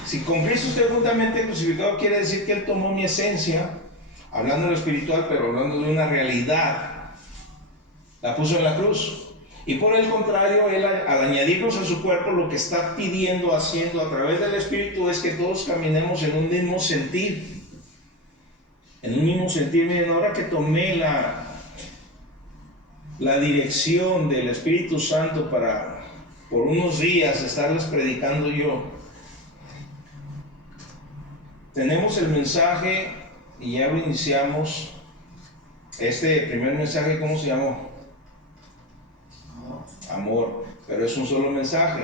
Si con Cristo estoy juntamente crucificado, quiere decir que Él tomó mi esencia, hablando de lo espiritual, pero hablando de una realidad, la puso en la cruz. Y por el contrario, Él al añadirnos a su cuerpo, lo que está pidiendo, haciendo a través del Espíritu es que todos caminemos en un mismo sentir. En un mismo sentir. Miren, ahora que tomé la dirección del Espíritu Santo para por unos días estarles predicando yo, tenemos el mensaje y ya lo iniciamos. Este primer mensaje, ¿cómo se llamó? Amor. Pero es un solo mensaje.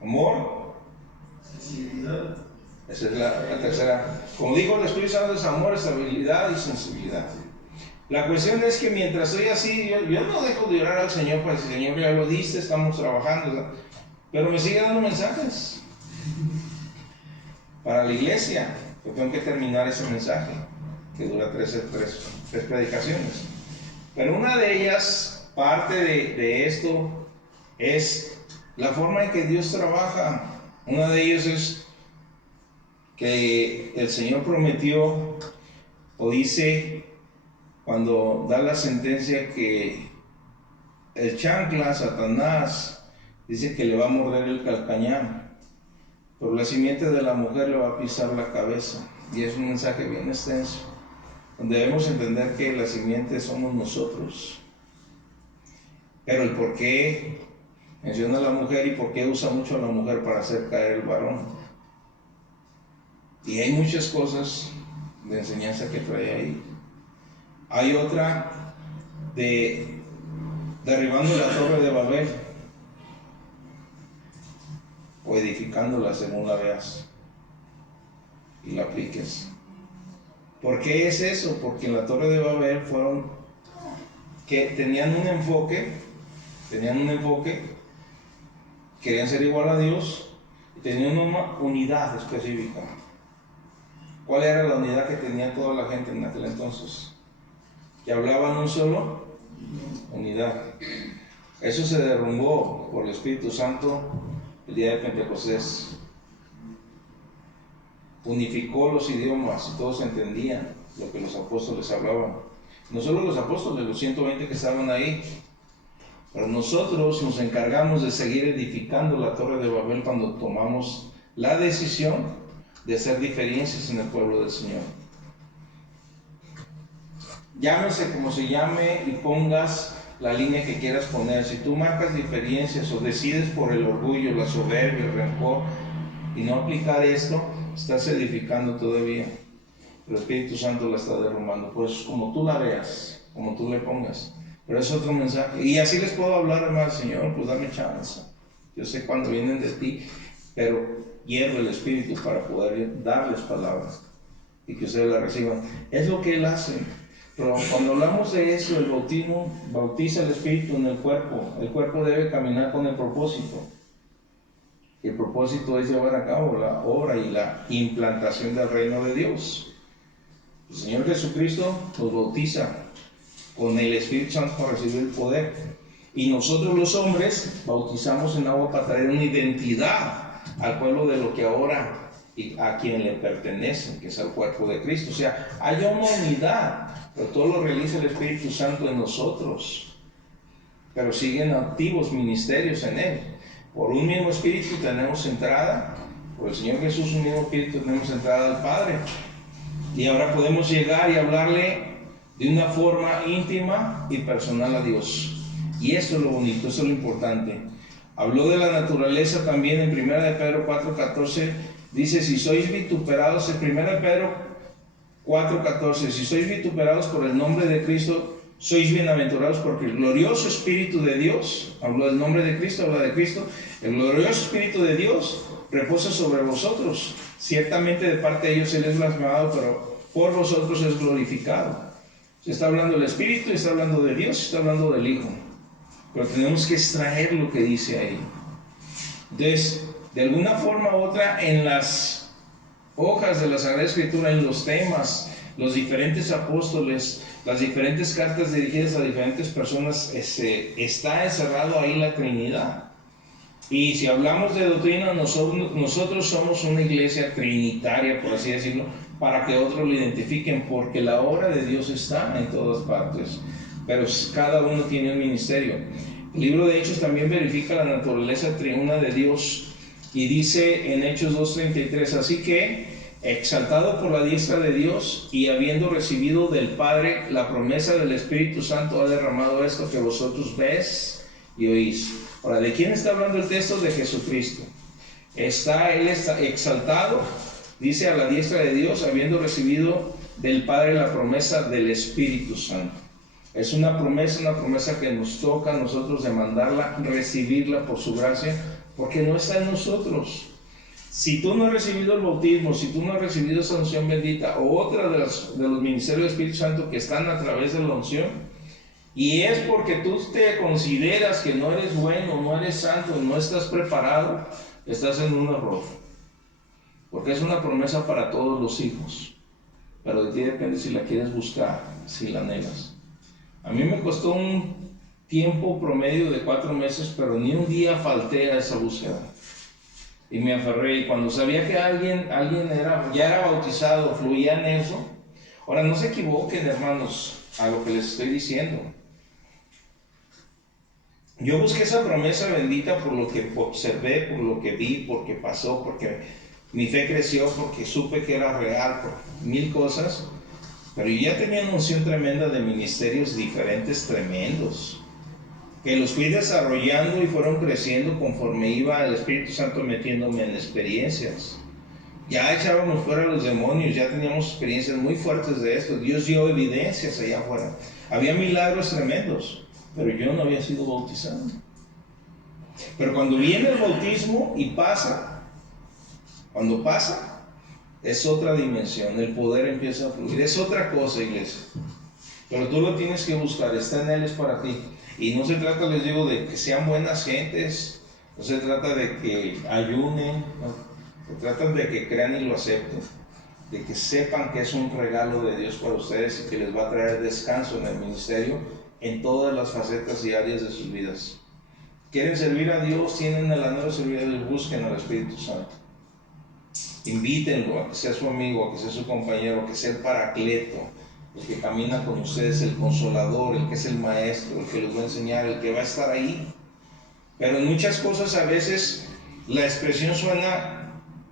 Amor. Sensibilidad. Esa es la tercera. Como dijo el Espíritu Santo, es amor, estabilidad y sensibilidad. La cuestión es que mientras estoy así, yo no dejo de orar al Señor, pues el Señor ya lo diste, estamos trabajando, pero me sigue dando mensajes para la iglesia. Yo tengo que terminar ese mensaje, que dura tres predicaciones. Pero una de ellas, parte de esto, es la forma en que Dios trabaja. Una de ellas es que el Señor prometió o dice cuando da la sentencia que el chancla, Satanás, dice que le va a morder el calcañar, pero la simiente de la mujer le va a pisar la cabeza. Y es un mensaje bien extenso, donde debemos entender que la simiente somos nosotros. Pero el por qué menciona a la mujer y por qué usa mucho a la mujer para hacer caer el varón. Y hay muchas cosas de enseñanza que trae ahí. Hay otra de derribando la torre de Babel o edificándola según la veas y la apliques. ¿Por qué es eso? Porque en la torre de Babel fueron que tenían un enfoque, querían ser igual a Dios y tenían una unidad específica. ¿Cuál era la unidad que tenía toda la gente en aquel entonces? Que hablaban un solo unidad. Eso se derrumbó por el Espíritu Santo el día de Pentecostés. Unificó los idiomas y todos entendían lo que los apóstoles hablaban. No solo los apóstoles, los 120 que estaban ahí, pero nosotros nos encargamos de seguir edificando la torre de Babel cuando tomamos la decisión de hacer diferencias en el pueblo del Señor. Llámese como se llame y pongas la línea que quieras poner. Si tú marcas diferencias o decides por el orgullo, la soberbia, el rencor y no aplicar esto, estás edificando todavía. El Espíritu Santo la está derrumbando. Pues como tú la veas, como tú le pongas. Pero es otro mensaje. Y así les puedo hablar, hermano, Señor, pues dame chance. Yo sé cuando vienen de ti, pero hierve el Espíritu para poder darles palabras y que ustedes la reciban. Es lo que Él hace. Pero cuando hablamos de eso, el bautismo bautiza el Espíritu en el cuerpo. El cuerpo debe caminar con el propósito. El propósito es llevar a cabo la obra y la implantación del reino de Dios. El Señor Jesucristo nos bautiza con el Espíritu Santo para recibir el poder. Y nosotros los hombres bautizamos en agua para traer una identidad al pueblo de lo que ahora y a quien le pertenece, que es al cuerpo de Cristo. O sea, hay una unidad, pero todo lo realiza el Espíritu Santo en nosotros. Pero siguen activos ministerios en Él. Por un mismo Espíritu tenemos entrada, por el Señor Jesús un mismo Espíritu tenemos entrada al Padre. Y ahora podemos llegar y hablarle de una forma íntima y personal a Dios. Y eso es lo bonito, eso es lo importante. Habló de la naturaleza también en 1 de Pedro 4:14. Dice, si sois vituperados, en 1 de Pedro 4:14, si sois vituperados por el nombre de Cristo, sois bienaventurados porque el glorioso Espíritu de Dios, habló del nombre de Cristo, habla de Cristo, el glorioso Espíritu de Dios reposa sobre vosotros. Ciertamente de parte de ellos Él es blasfemado, pero por vosotros es glorificado. Se está hablando del Espíritu, está hablando de Dios, está hablando del Hijo. Pero tenemos que extraer lo que dice ahí. Entonces, de alguna forma u otra, en las hojas de la Sagrada Escritura, en los temas, los diferentes apóstoles, las diferentes cartas dirigidas a diferentes personas, está encerrado ahí la Trinidad. Y si hablamos de doctrina, nosotros somos una iglesia trinitaria, por así decirlo, para que otros lo identifiquen, porque la obra de Dios está en todas partes, pero cada uno tiene un ministerio. El libro de Hechos también verifica la naturaleza triuna de Dios y dice en Hechos 2:33, así que, exaltado por la diestra de Dios y habiendo recibido del Padre la promesa del Espíritu Santo, ha derramado esto que vosotros ves y oís. Ahora, ¿de quién está hablando el texto? De Jesucristo. Él está exaltado, Dice a la diestra de Dios, habiendo recibido del Padre la promesa del Espíritu Santo. Es una promesa que nos toca a nosotros demandarla, recibirla por su gracia, porque no está en nosotros. Si tú no has recibido el bautismo, si tú no has recibido esa unción bendita o otra de los ministerios del Espíritu Santo que están a través de la unción, y es porque tú te consideras que no eres bueno, no eres santo, no estás preparado, estás en un error. Porque es una promesa para todos los hijos, pero de ti depende si la quieres buscar, si la anhelas. A mí me costó un tiempo promedio de 4 meses, pero ni un día falté a esa búsqueda. Y me aferré, y cuando sabía que alguien ya era bautizado, fluía en eso. Ahora, no se equivoquen, hermanos, a lo que les estoy diciendo. Yo busqué esa promesa bendita por lo que observé, por lo que vi, porque pasó, porque mi fe creció, porque supe que era real, por 1000 cosas. Pero yo ya tenía una unción tremenda de ministerios diferentes, tremendos, que los fui desarrollando y fueron creciendo conforme iba el Espíritu Santo metiéndome en experiencias. Ya echábamos fuera a los demonios, ya teníamos experiencias muy fuertes de esto. Dios dio evidencias allá afuera. Había milagros tremendos, pero yo no había sido bautizado. Pero cuando viene el bautismo y pasa, cuando pasa, es otra dimensión, el poder empieza a fluir, es otra cosa, iglesia. Pero tú lo tienes que buscar, está en Él, es para ti. Y no se trata, les digo, de que sean buenas gentes, no se trata de que ayunen, no. Se trata de que crean y lo acepten, de que sepan que es un regalo de Dios para ustedes y que les va a traer descanso en el ministerio en todas las facetas y áreas de sus vidas. Quieren servir a Dios, tienen el anhelo de servir a Dios, busquen al Espíritu Santo. Invítenlo a que sea su amigo, a que sea su compañero, a que sea el paracleto, el que camina con ustedes, el consolador, el que es el maestro, el que les va a enseñar, el que va a estar ahí. Pero en muchas cosas a veces la expresión suena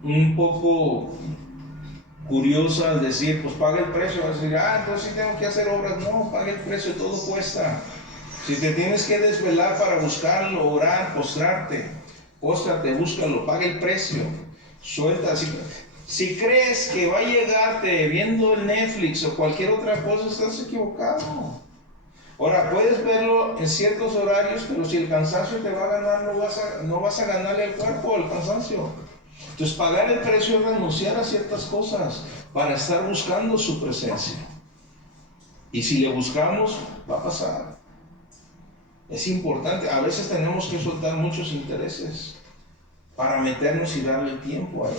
un poco curiosa al decir, pues paga el precio, vas a decir, entonces sí tengo que hacer obras. No, paga el precio, todo cuesta. Si te tienes que desvelar para buscarlo, orar, postrarte, póstrate, búscalo, paga el precio, suelta. Si crees que va a llegarte viendo el Netflix o cualquier otra cosa, estás equivocado. Ahora, puedes verlo en ciertos horarios, pero si el cansancio te va a ganar, no vas a ganarle al cuerpo al cansancio. Entonces, pagar el precio es renunciar a ciertas cosas para estar buscando su presencia. Y si le buscamos, va a pasar. Es importante. A veces tenemos que soltar muchos intereses para meternos y darle tiempo a Él.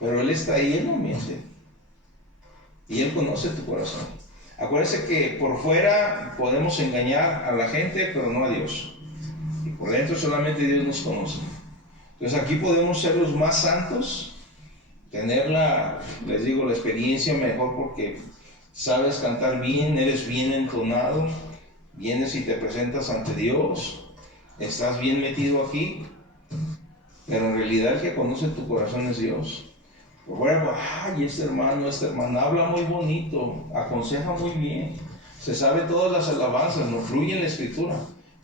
Pero Él está ahí, Él no miente. Y Él conoce tu corazón. Acuérdense que por fuera podemos engañar a la gente, pero no a Dios. Y por dentro solamente Dios nos conoce. Entonces aquí podemos ser los más santos, tener les digo, la experiencia mejor porque sabes cantar bien, eres bien entonado, vienes y te presentas ante Dios, estás bien metido aquí, pero en realidad el que conoce tu corazón es Dios. Por fuera, este hermano, esta hermana habla muy bonito, aconseja muy bien, se sabe todas las alabanzas, no fluye en la escritura,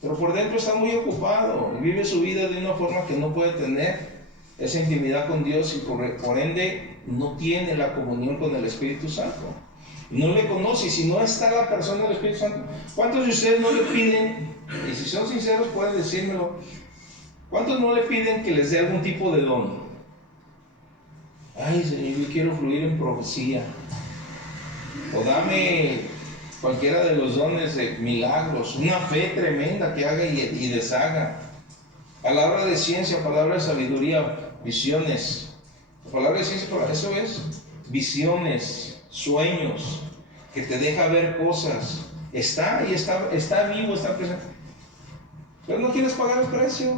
pero por dentro está muy ocupado y vive su vida de una forma que no puede tener esa intimidad con Dios y por ende no tiene la comunión con el Espíritu Santo. No le conoce, y si no está la persona del Espíritu Santo, ¿cuántos de ustedes no le piden, y si son sinceros pueden decírmelo, cuántos no le piden que les dé algún tipo de don? Señor, yo quiero fluir en profecía, o dame cualquiera de los dones de milagros, una fe tremenda que haga y deshaga, palabra de ciencia, palabra de sabiduría, visiones. Palabra de ciencia, eso es visiones, sueños, que te deja ver cosas. Está vivo, está presente, pero no quieres pagar el precio.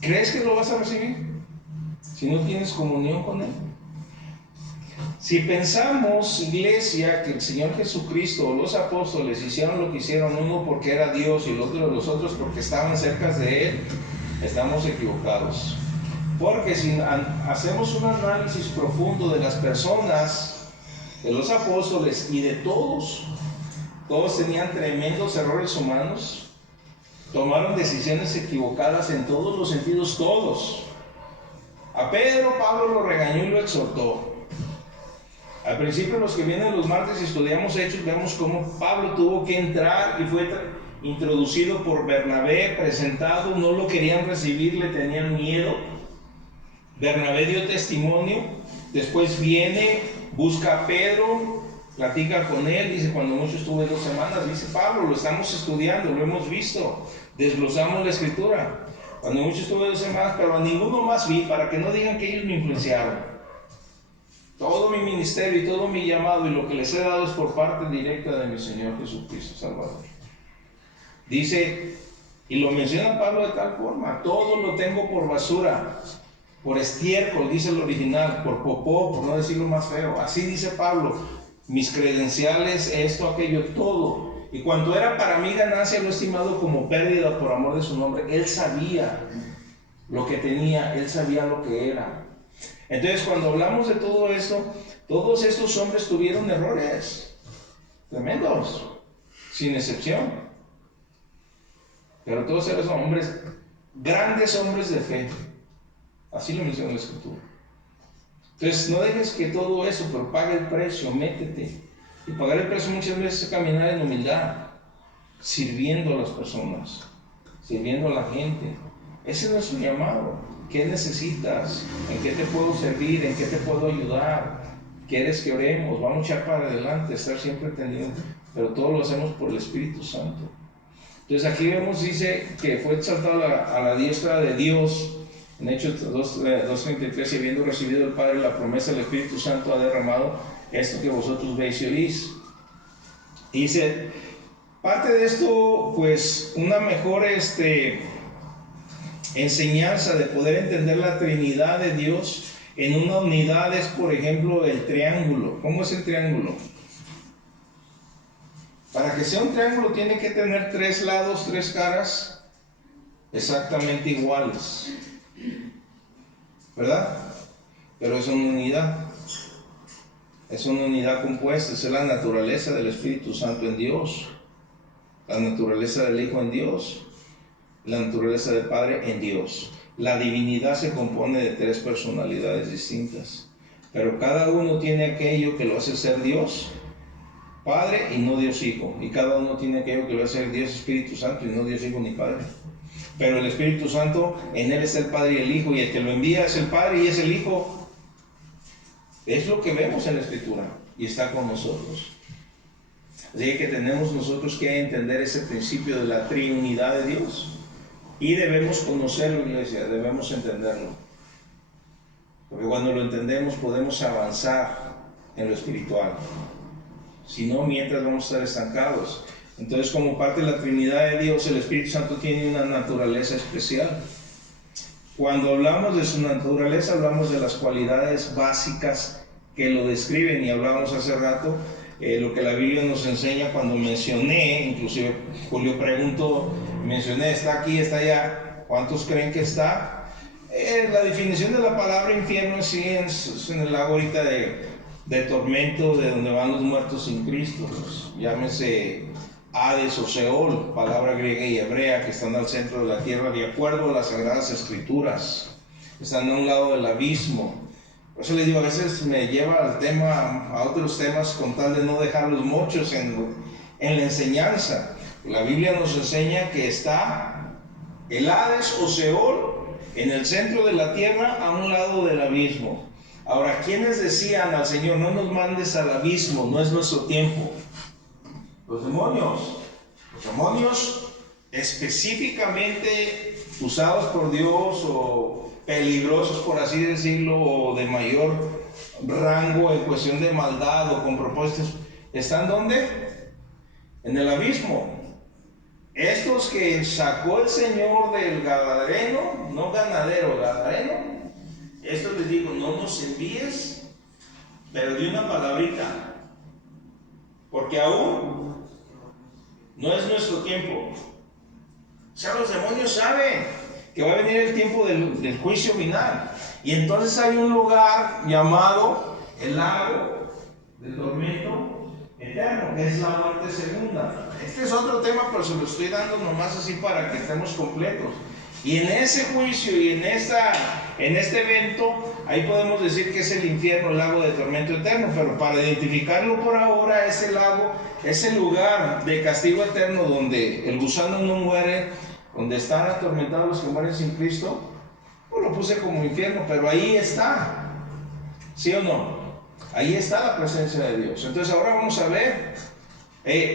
¿Crees que lo vas a recibir si no tienes comunión con Él? Si pensamos, iglesia, que el Señor Jesucristo o los apóstoles hicieron lo que hicieron, uno porque era Dios y el otro de los otros porque estaban cerca de Él, estamos equivocados. Porque si hacemos un análisis profundo de las personas, de los apóstoles y de todos tenían tremendos errores humanos, tomaron decisiones equivocadas en todos los sentidos, todos. A Pedro, Pablo lo regañó y lo exhortó. Al principio, los que vienen los martes y estudiamos Hechos, vemos cómo Pablo tuvo que entrar y fue introducido por Bernabé, presentado, no lo querían recibir, le tenían miedo. Bernabé dio testimonio, después viene, busca a Pedro, platica con él, dice, cuando mucho estuve 2 semanas, dice Pablo, lo estamos estudiando, lo hemos visto, desglosamos la escritura. Cuando mucho estuve 2 semanas, pero a ninguno más vi, para que no digan que ellos me influenciaron. Todo mi ministerio y todo mi llamado y lo que les he dado es por parte directa de mi Señor Jesucristo Salvador. Dice, y lo menciona Pablo de tal forma, todo lo tengo por basura, por estiércol, dice el original, por popó, por no decirlo más feo. Así dice Pablo, mis credenciales, esto, aquello, todo. Y cuanto era para mí ganancia, lo he estimado como pérdida por amor de su nombre. Él sabía lo que tenía, él sabía lo que era. Entonces, cuando hablamos de todo esto, todos estos hombres tuvieron errores tremendos, sin excepción. Pero todos eran hombres, grandes hombres de fe. Así lo menciona la Escritura. Entonces, no dejes que todo eso, pero paga el precio, métete. Y pagar el precio muchas veces es caminar en humildad, sirviendo a las personas, sirviendo a la gente. Ese es nuestro llamado. ¿Qué necesitas? ¿En qué te puedo servir? ¿En qué te puedo ayudar? ¿Quieres que oremos? Vamos a echar para adelante, estar siempre tendido. Pero todo lo hacemos por el Espíritu Santo. Entonces aquí vemos, dice que fue exaltado a la diestra de Dios. En Hechos 2:33, y habiendo recibido el Padre la promesa del Espíritu Santo, ha derramado esto que vosotros veis y oís. Y dice, parte de esto, pues, una mejor enseñanza de poder entender la Trinidad de Dios en una unidad es, por ejemplo, el triángulo. ¿Cómo es el triángulo? Para que sea un triángulo tiene que tener 3 lados, 3 caras exactamente iguales, ¿verdad? Pero es una unidad compuesta, es la naturaleza del Espíritu Santo en Dios, la naturaleza del Hijo en Dios, la naturaleza del Padre en Dios. La divinidad se compone de 3 personalidades distintas, pero cada uno tiene aquello que lo hace ser Dios Padre y no Dios Hijo, y cada uno tiene aquello que lo hace ser Dios Espíritu Santo y no Dios Hijo ni Padre. Pero el Espíritu Santo, en él está el Padre y el Hijo, y el que lo envía es el Padre y es el Hijo. Es lo que vemos en la Escritura y está con nosotros. Así que tenemos nosotros que entender ese principio de la triunidad de Dios, y debemos conocerlo, iglesia, debemos entenderlo, porque cuando lo entendemos podemos avanzar en lo espiritual. Si no, mientras vamos a estar estancados. Entonces, como parte de la Trinidad de Dios, el Espíritu Santo tiene una naturaleza especial. Cuando hablamos de su naturaleza, hablamos de las cualidades básicas que lo describen, y hablábamos hace rato lo que la Biblia nos enseña. Cuando mencioné, inclusive Julio preguntó, mencioné, está aquí, está allá, ¿cuántos creen que está? La definición de la palabra infierno es en el lago ahorita de tormento, de donde van los muertos sin Cristo, pues, llámese Hades o Seol, palabra griega y hebrea, que están al centro de la tierra de acuerdo a las Sagradas Escrituras, están a un lado del abismo. Por eso les digo, a veces me lleva al tema, a otros temas, con tal de no dejar los mochos en la enseñanza. La Biblia nos enseña que está el Hades o Seol en el centro de la tierra, a un lado del abismo. Ahora, ¿quiénes decían al Señor, no nos mandes al abismo, no es nuestro tiempo? Los demonios. Los demonios específicamente usados por Dios, o peligrosos, por así decirlo, o de mayor rango en cuestión de maldad o con propósitos, ¿están dónde? En el abismo. Estos que sacó el Señor del Gadareno, no ganadero, Gadareno, esto les digo, no nos envíes, pero di una palabrita, porque aún no es nuestro tiempo. O sea, los demonios saben que va a venir el tiempo del juicio final, y entonces hay un lugar llamado el lago del tormento eterno, que es la muerte segunda. Este es otro tema, pero se lo estoy dando nomás así para que estemos completos. Y en ese juicio y en esta en este evento, ahí podemos decir que es el infierno, el lago de tormento eterno, pero para identificarlo por ahora, ese lago, ese lugar de castigo eterno donde el gusano no muere, donde están atormentados los que mueren sin Cristo, pues lo puse como infierno, pero ahí está, ¿sí o no? Ahí está la presencia de Dios. Entonces ahora vamos a ver,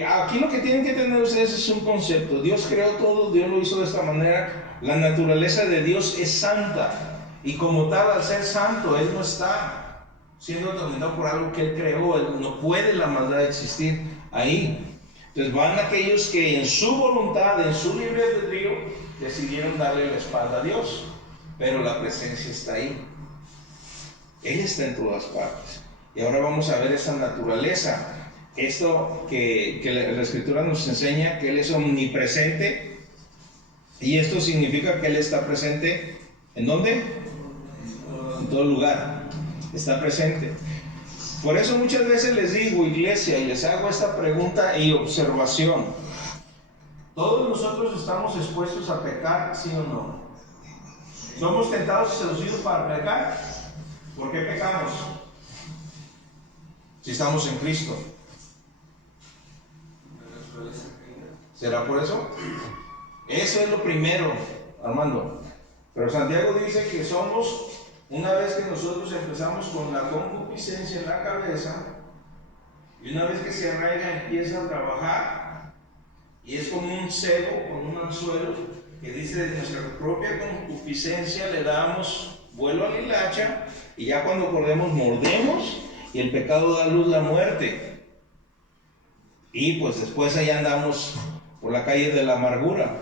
aquí lo que tienen que tener ustedes es un concepto. Dios creó todo, Dios lo hizo de esta manera. La naturaleza de Dios es santa, y como tal, al ser santo, Él no está siendo atormentado por algo que Él creó. Él no puede la maldad existir ahí. Entonces van aquellos que en su voluntad, en su libre albedrío, decidieron darle la espalda a Dios, pero la presencia está ahí. Él está en todas partes. Y ahora vamos a ver esa naturaleza. Esto que la Escritura nos enseña, que Él es omnipresente. Y esto significa que Él está presente. ¿En dónde? En todo lugar. Está presente. Por eso muchas veces les digo, iglesia, y les hago esta pregunta y observación. ¿Todos nosotros estamos expuestos a pecar, sí o no? ¿Somos tentados y seducidos para pecar? ¿Por qué pecamos? Si estamos en Cristo. ¿Será por eso? Eso es lo primero, Armando. Pero Santiago dice que somos, una vez que nosotros empezamos con la concupiscencia en la cabeza, y una vez que se arraiga empieza a trabajar, y es como un cebo, como un anzuelo, que dice de nuestra propia concupiscencia le damos vuelo a la hilacha, y ya cuando acordemos mordemos, y el pecado da luz la muerte. Y pues después ahí andamos por la calle de la amargura,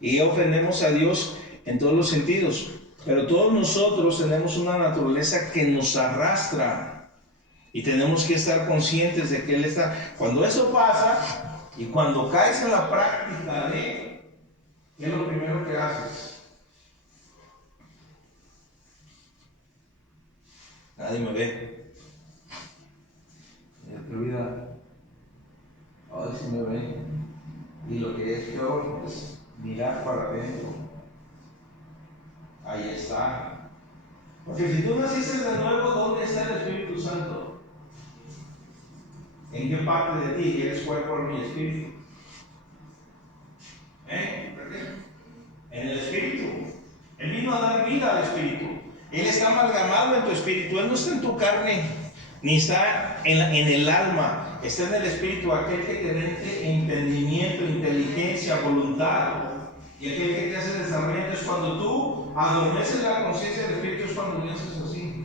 y ofendemos a Dios en todos los sentidos. Pero todos nosotros tenemos una naturaleza que nos arrastra, y tenemos que estar conscientes de que Él está. Cuando eso pasa, y cuando caes en la práctica de, ¿qué es lo primero que haces? Nadie me ve. Me olvida. Ay, si me ven. Y lo que es peor es mirar para adentro. Ahí está. Porque si tú naciste de nuevo, ¿dónde está el Espíritu Santo? ¿En qué parte de ti? Eres cuerpo, alma y espíritu. ¿Por qué? En el espíritu. Él vino a dar vida al espíritu. Él está amalgamado en tu espíritu. Él no está en tu carne, ni está en el alma. Está en el espíritu, aquel que te da entendimiento, inteligencia, voluntad. Y aquel que te hace desarrollo. Es cuando tú adormeces la conciencia del espíritu, es cuando piensas así.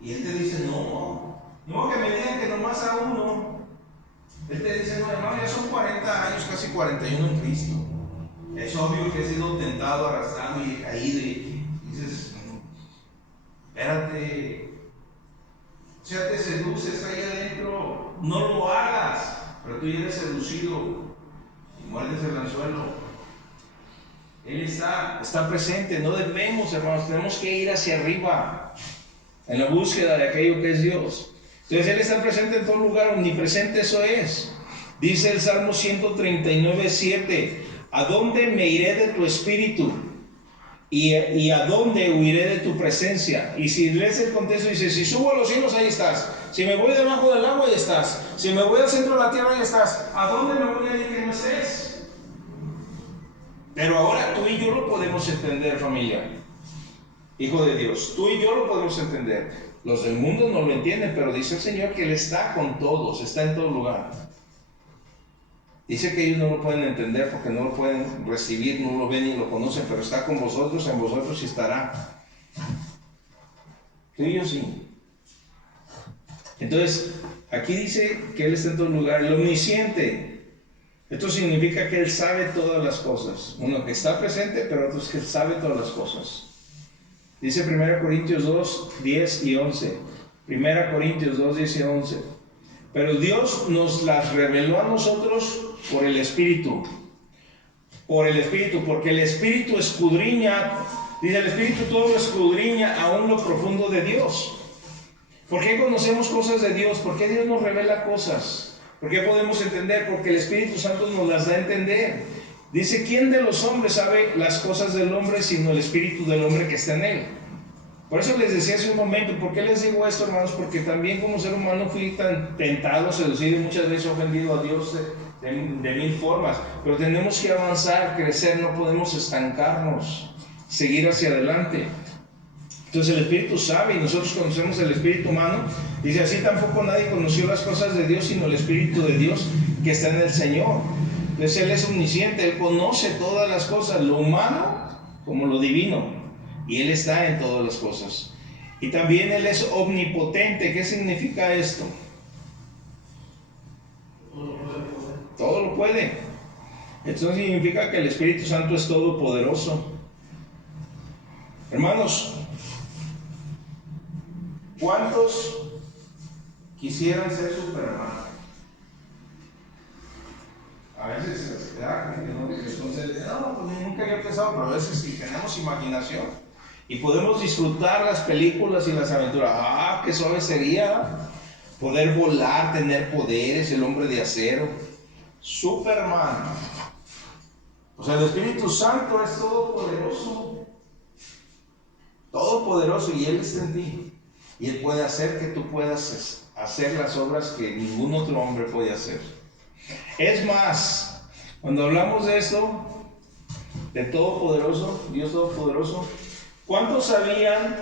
Y Él te dice, no que me digan que nomás a uno. Él te dice, no, hermano, ya son 40 años, casi 41 en Cristo. Es obvio que he sido tentado, arrastrado y caído. Y dices, espérate. O sea, te seduces ahí adentro. No lo hagas. Pero tú ya eres seducido y muerdes el anzuelo. Él está presente. No debemos, hermanos, tenemos que ir hacia arriba en la búsqueda de aquello que es Dios. Entonces Él está presente en todo lugar, omnipresente, eso es. Dice el Salmo 139:7, ¿a dónde me iré de tu espíritu? ¿Y a dónde huiré de tu presencia? Y si lees el contexto, dice, si subo a los cielos, ahí estás. Si me voy debajo del agua, ahí estás. Si me voy al centro de la tierra, ahí estás. ¿A dónde me voy a ir que no estés? Pero ahora tú y yo lo podemos entender, familia. Hijo de Dios, tú y yo lo podemos entender. Los del mundo no lo entienden, pero dice el Señor que Él está con todos, está en todo lugar. Dice que ellos no lo pueden entender porque no lo pueden recibir, no lo ven ni lo conocen, pero está con vosotros, en vosotros y estará. Tú y yo sí. Entonces, aquí dice que Él está en todo lugar, el omnisciente. Esto significa que Él sabe todas las cosas. Uno que está presente, pero otro es que Él sabe todas las cosas. Dice 1 Corintios 2, 10 y 11. 1 Corintios 2, 10 y 11. Pero Dios nos las reveló a nosotros por el Espíritu. Por el Espíritu, porque el Espíritu escudriña, dice el Espíritu todo lo escudriña aún lo profundo de Dios. ¿Por qué conocemos cosas de Dios? ¿Por qué Dios nos revela cosas? ¿Por qué podemos entender? Porque el Espíritu Santo nos las da a entender. Dice, ¿quién de los hombres sabe las cosas del hombre sino el espíritu del hombre que está en él? Por eso les decía hace un momento, ¿por qué les digo esto, hermanos? Porque también como ser humano fui tan tentado, seducido y muchas veces ofendido a Dios de mil formas. Pero tenemos que avanzar, crecer, no podemos estancarnos, seguir hacia adelante. Entonces el Espíritu sabe y nosotros conocemos el Espíritu humano. Dice, así tampoco nadie conoció las cosas de Dios sino el Espíritu de Dios que está en el Señor. Entonces Él es omnisciente, Él conoce todas las cosas, lo humano como lo divino. Y Él está en todas las cosas. Y también Él es omnipotente. ¿Qué significa esto? Todo lo puede. Esto significa que el Espíritu Santo es todopoderoso. Hermanos, ¿cuántos quisieran ser Superman? A veces, ¿verdad? No, pues nunca había pensado, pero a veces si tenemos imaginación y podemos disfrutar las películas y las aventuras, qué suave sería poder volar, tener poderes, el hombre de acero, Superman. O sea, el Espíritu Santo es todopoderoso y Él está en ti. Y Él puede hacer que tú puedas hacer las obras que ningún otro hombre puede hacer. Es más, cuando hablamos de esto, de todopoderoso, Dios todopoderoso, ¿cuántos sabían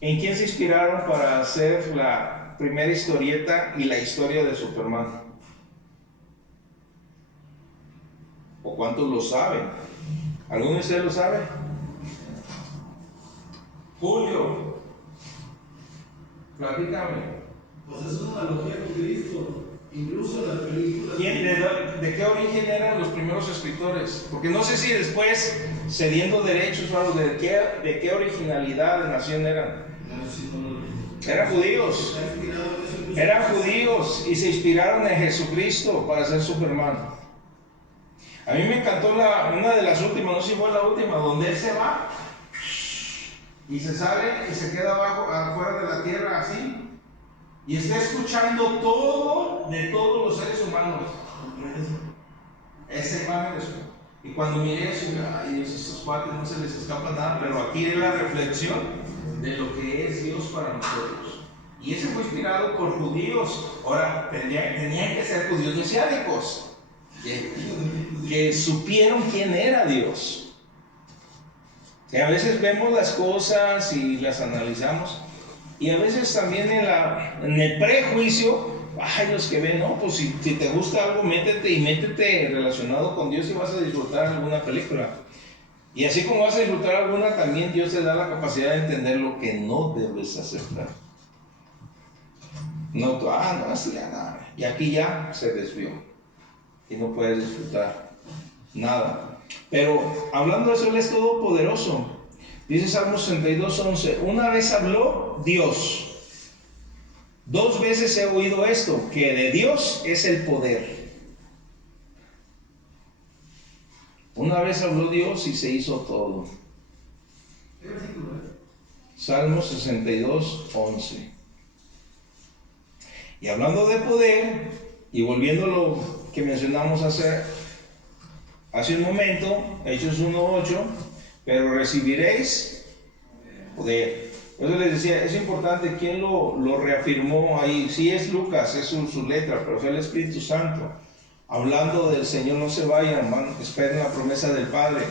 en quién se inspiraron para hacer la primera historieta y la historia de Superman? ¿O cuántos lo saben? ¿Alguno de ustedes lo sabe? Julio, platícame. Pues es una analogía con Cristo. Incluso las películas. ¿De qué origen eran los primeros escritores? Porque no sé si después, cediendo derechos o algo, ¿de qué originalidad de nación eran? Eran judíos. Eran judíos y se inspiraron en Jesucristo para ser Superman. A mí me encantó una de las últimas, no sé si fue la última, donde él se va y se sale y se queda afuera de la tierra así. Y está escuchando todo de todos los seres humanos. Esa imagen es. Y cuando miré eso, ay Dios, estos cuates no se les escapa nada, pero aquí es la reflexión de lo que es Dios para nosotros. Y ese fue inspirado por judíos. Ahora, tenían que ser judíos mesiánicos, que supieron quién era Dios. Y a veces vemos las cosas y las analizamos. Y a veces también en el prejuicio, los que ven, no, pues si te gusta algo, métete relacionado con Dios y vas a disfrutar alguna película. Y así como vas a disfrutar alguna, también Dios te da la capacidad de entender lo que no debes aceptar. No, así ya nada. Y aquí ya se desvió. Y no puedes disfrutar nada. Pero hablando de eso, Él es todopoderoso. Dice Salmos 62:11, una vez habló Dios, 2 veces he oído esto, que de Dios es el poder. Una vez habló Dios y se hizo todo. Salmos 62:11. Y hablando de poder, y volviendo a lo que mencionamos hace un momento, Hechos 1:8, pero recibiréis poder. Por eso les decía, es importante quién lo reafirmó ahí. Sí es Lucas, es su letra, pero fue el Espíritu Santo. Hablando del Señor, no se vayan, hermano, esperen la promesa del Padre.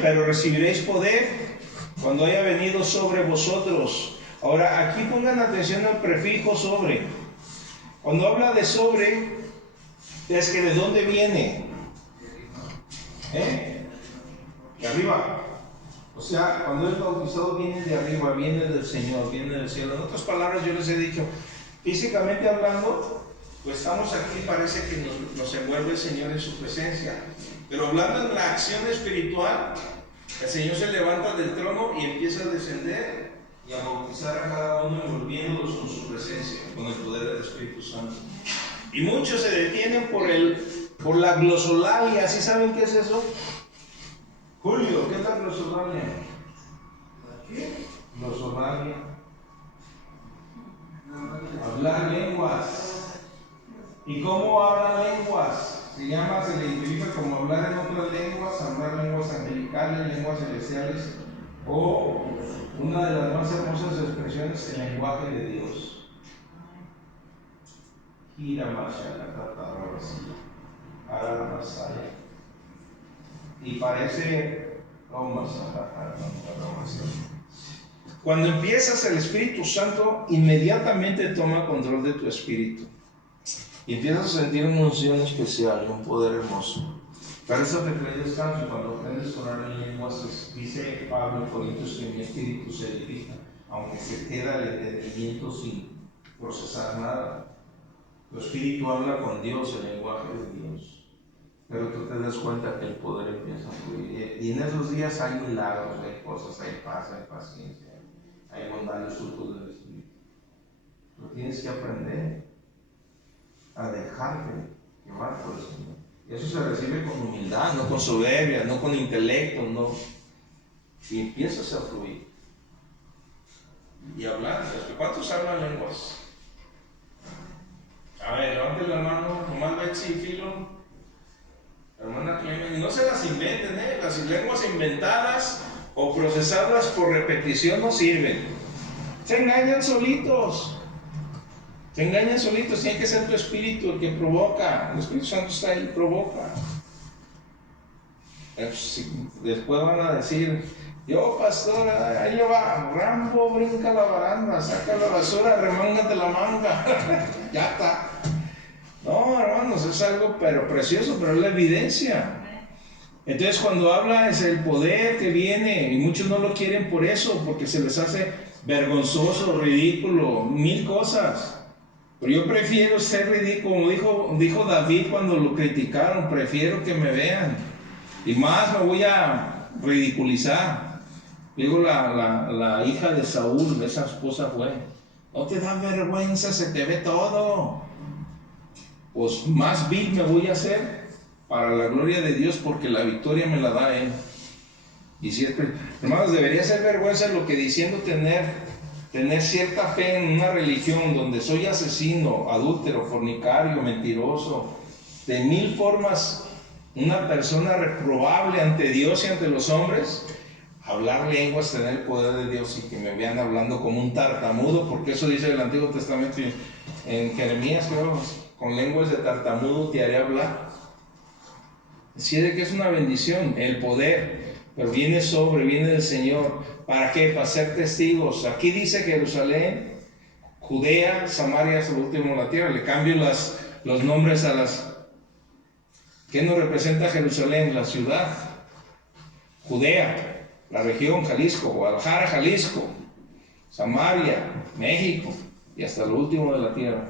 Pero recibiréis poder cuando haya venido sobre vosotros. Ahora, aquí pongan atención al prefijo sobre. Cuando habla de sobre, es que ¿de dónde viene? De arriba. O sea, cuando es bautizado viene de arriba, viene del Señor, viene del cielo. En otras palabras, yo les he dicho, físicamente hablando, pues estamos aquí, parece que nos envuelve el Señor en su presencia. Pero hablando en la acción espiritual, el Señor se levanta del trono y empieza a descender y a bautizar a cada uno, envolviéndolos con su presencia, con el poder del Espíritu Santo. Y muchos se detienen por la glosolalia. ¿Sí saben qué es eso? Julio, ¿qué es la glosolalia? ¿Qué? Glosolalia. Hablar lenguas. ¿Y cómo hablan lenguas? se le identifica como hablar en otras lenguas, hablar lenguas angelicales, lenguas celestiales, o una de las más hermosas expresiones, el lenguaje de Dios. Y parece cuando empiezas, el Espíritu Santo inmediatamente toma control de tu espíritu y empiezas a sentir una unción especial y un poder hermoso. Para eso te trae descanso. Cuando aprendes a orar en lenguas, dice Pablo en Corintios que mi espíritu se edifica, aunque se queda el entendimiento sin procesar nada. Tu espíritu habla con Dios, el lenguaje de Dios, pero tú te das cuenta que el poder empieza a fluir. Y en esos días hay milagros, hay cosas, hay paz, hay paciencia, hay bondad, los frutos del Espíritu. Tú tienes que aprender a dejarte llevar por el Señor. Y eso se recibe con humildad, no con soberbia, no con intelecto, no. Y empiezas a fluir y hablar. ¿Cuántos hablan lenguas? A ver, levanten la mano, nomás Betsy y Filo, hermana Clemen, y no se las inventen, las lenguas inventadas o procesadas por repetición no sirven. Se engañan solitos. Tiene que ser tu espíritu el que provoca. El Espíritu Santo está ahí, provoca. Después van a decir, yo pastor, ahí le va, Rambo brinca la baranda, saca la basura, remángate la manga. Ya está. No, hermanos, es algo pero precioso, pero es la evidencia. Entonces cuando habla es el poder que viene, y muchos no lo quieren por eso, porque se les hace vergonzoso, ridículo, mil cosas. Pero yo prefiero ser ridículo, como dijo David cuando lo criticaron, prefiero que me vean. Y más me voy a ridiculizar. Digo, la hija de Saúl, esa esposa fue, no te da vergüenza, se te ve todo. Pues más vil me voy a hacer para la gloria de Dios, porque la victoria me la da Él. Y siempre, hermanos, debería ser vergüenza lo que diciendo tener cierta fe en una religión donde soy asesino, adúltero, fornicario, mentiroso, de mil formas, una persona reprobable ante Dios y ante los hombres, hablar lenguas, tener el poder de Dios y que me vean hablando como un tartamudo, porque eso dice el Antiguo Testamento en Jeremías, creo, con lenguas de tartamudo te haré hablar. Decide que es una bendición, el poder, pero viene del Señor. ¿Para qué? Para ser testigos. Aquí dice Jerusalén, Judea, Samaria, hasta el último de la tierra. Le cambio los nombres a las... ¿Qué nos representa Jerusalén? La ciudad. Judea, la región, Jalisco, Guadalajara, Jalisco, Samaria, México y hasta lo último de la tierra.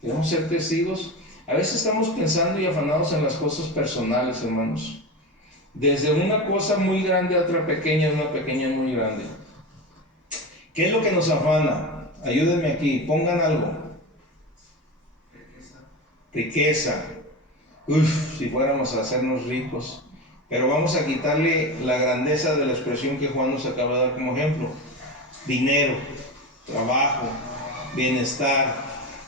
Queremos ser testigos. A veces estamos pensando y afanados en las cosas personales, hermanos. Desde una cosa muy grande a otra pequeña, una pequeña muy grande. ¿Qué es lo que nos afana? Ayúdenme aquí, pongan algo. Riqueza. Si fuéramos a hacernos ricos. Pero vamos a quitarle la grandeza de la expresión que Juan nos acaba de dar como ejemplo. Dinero, trabajo, bienestar,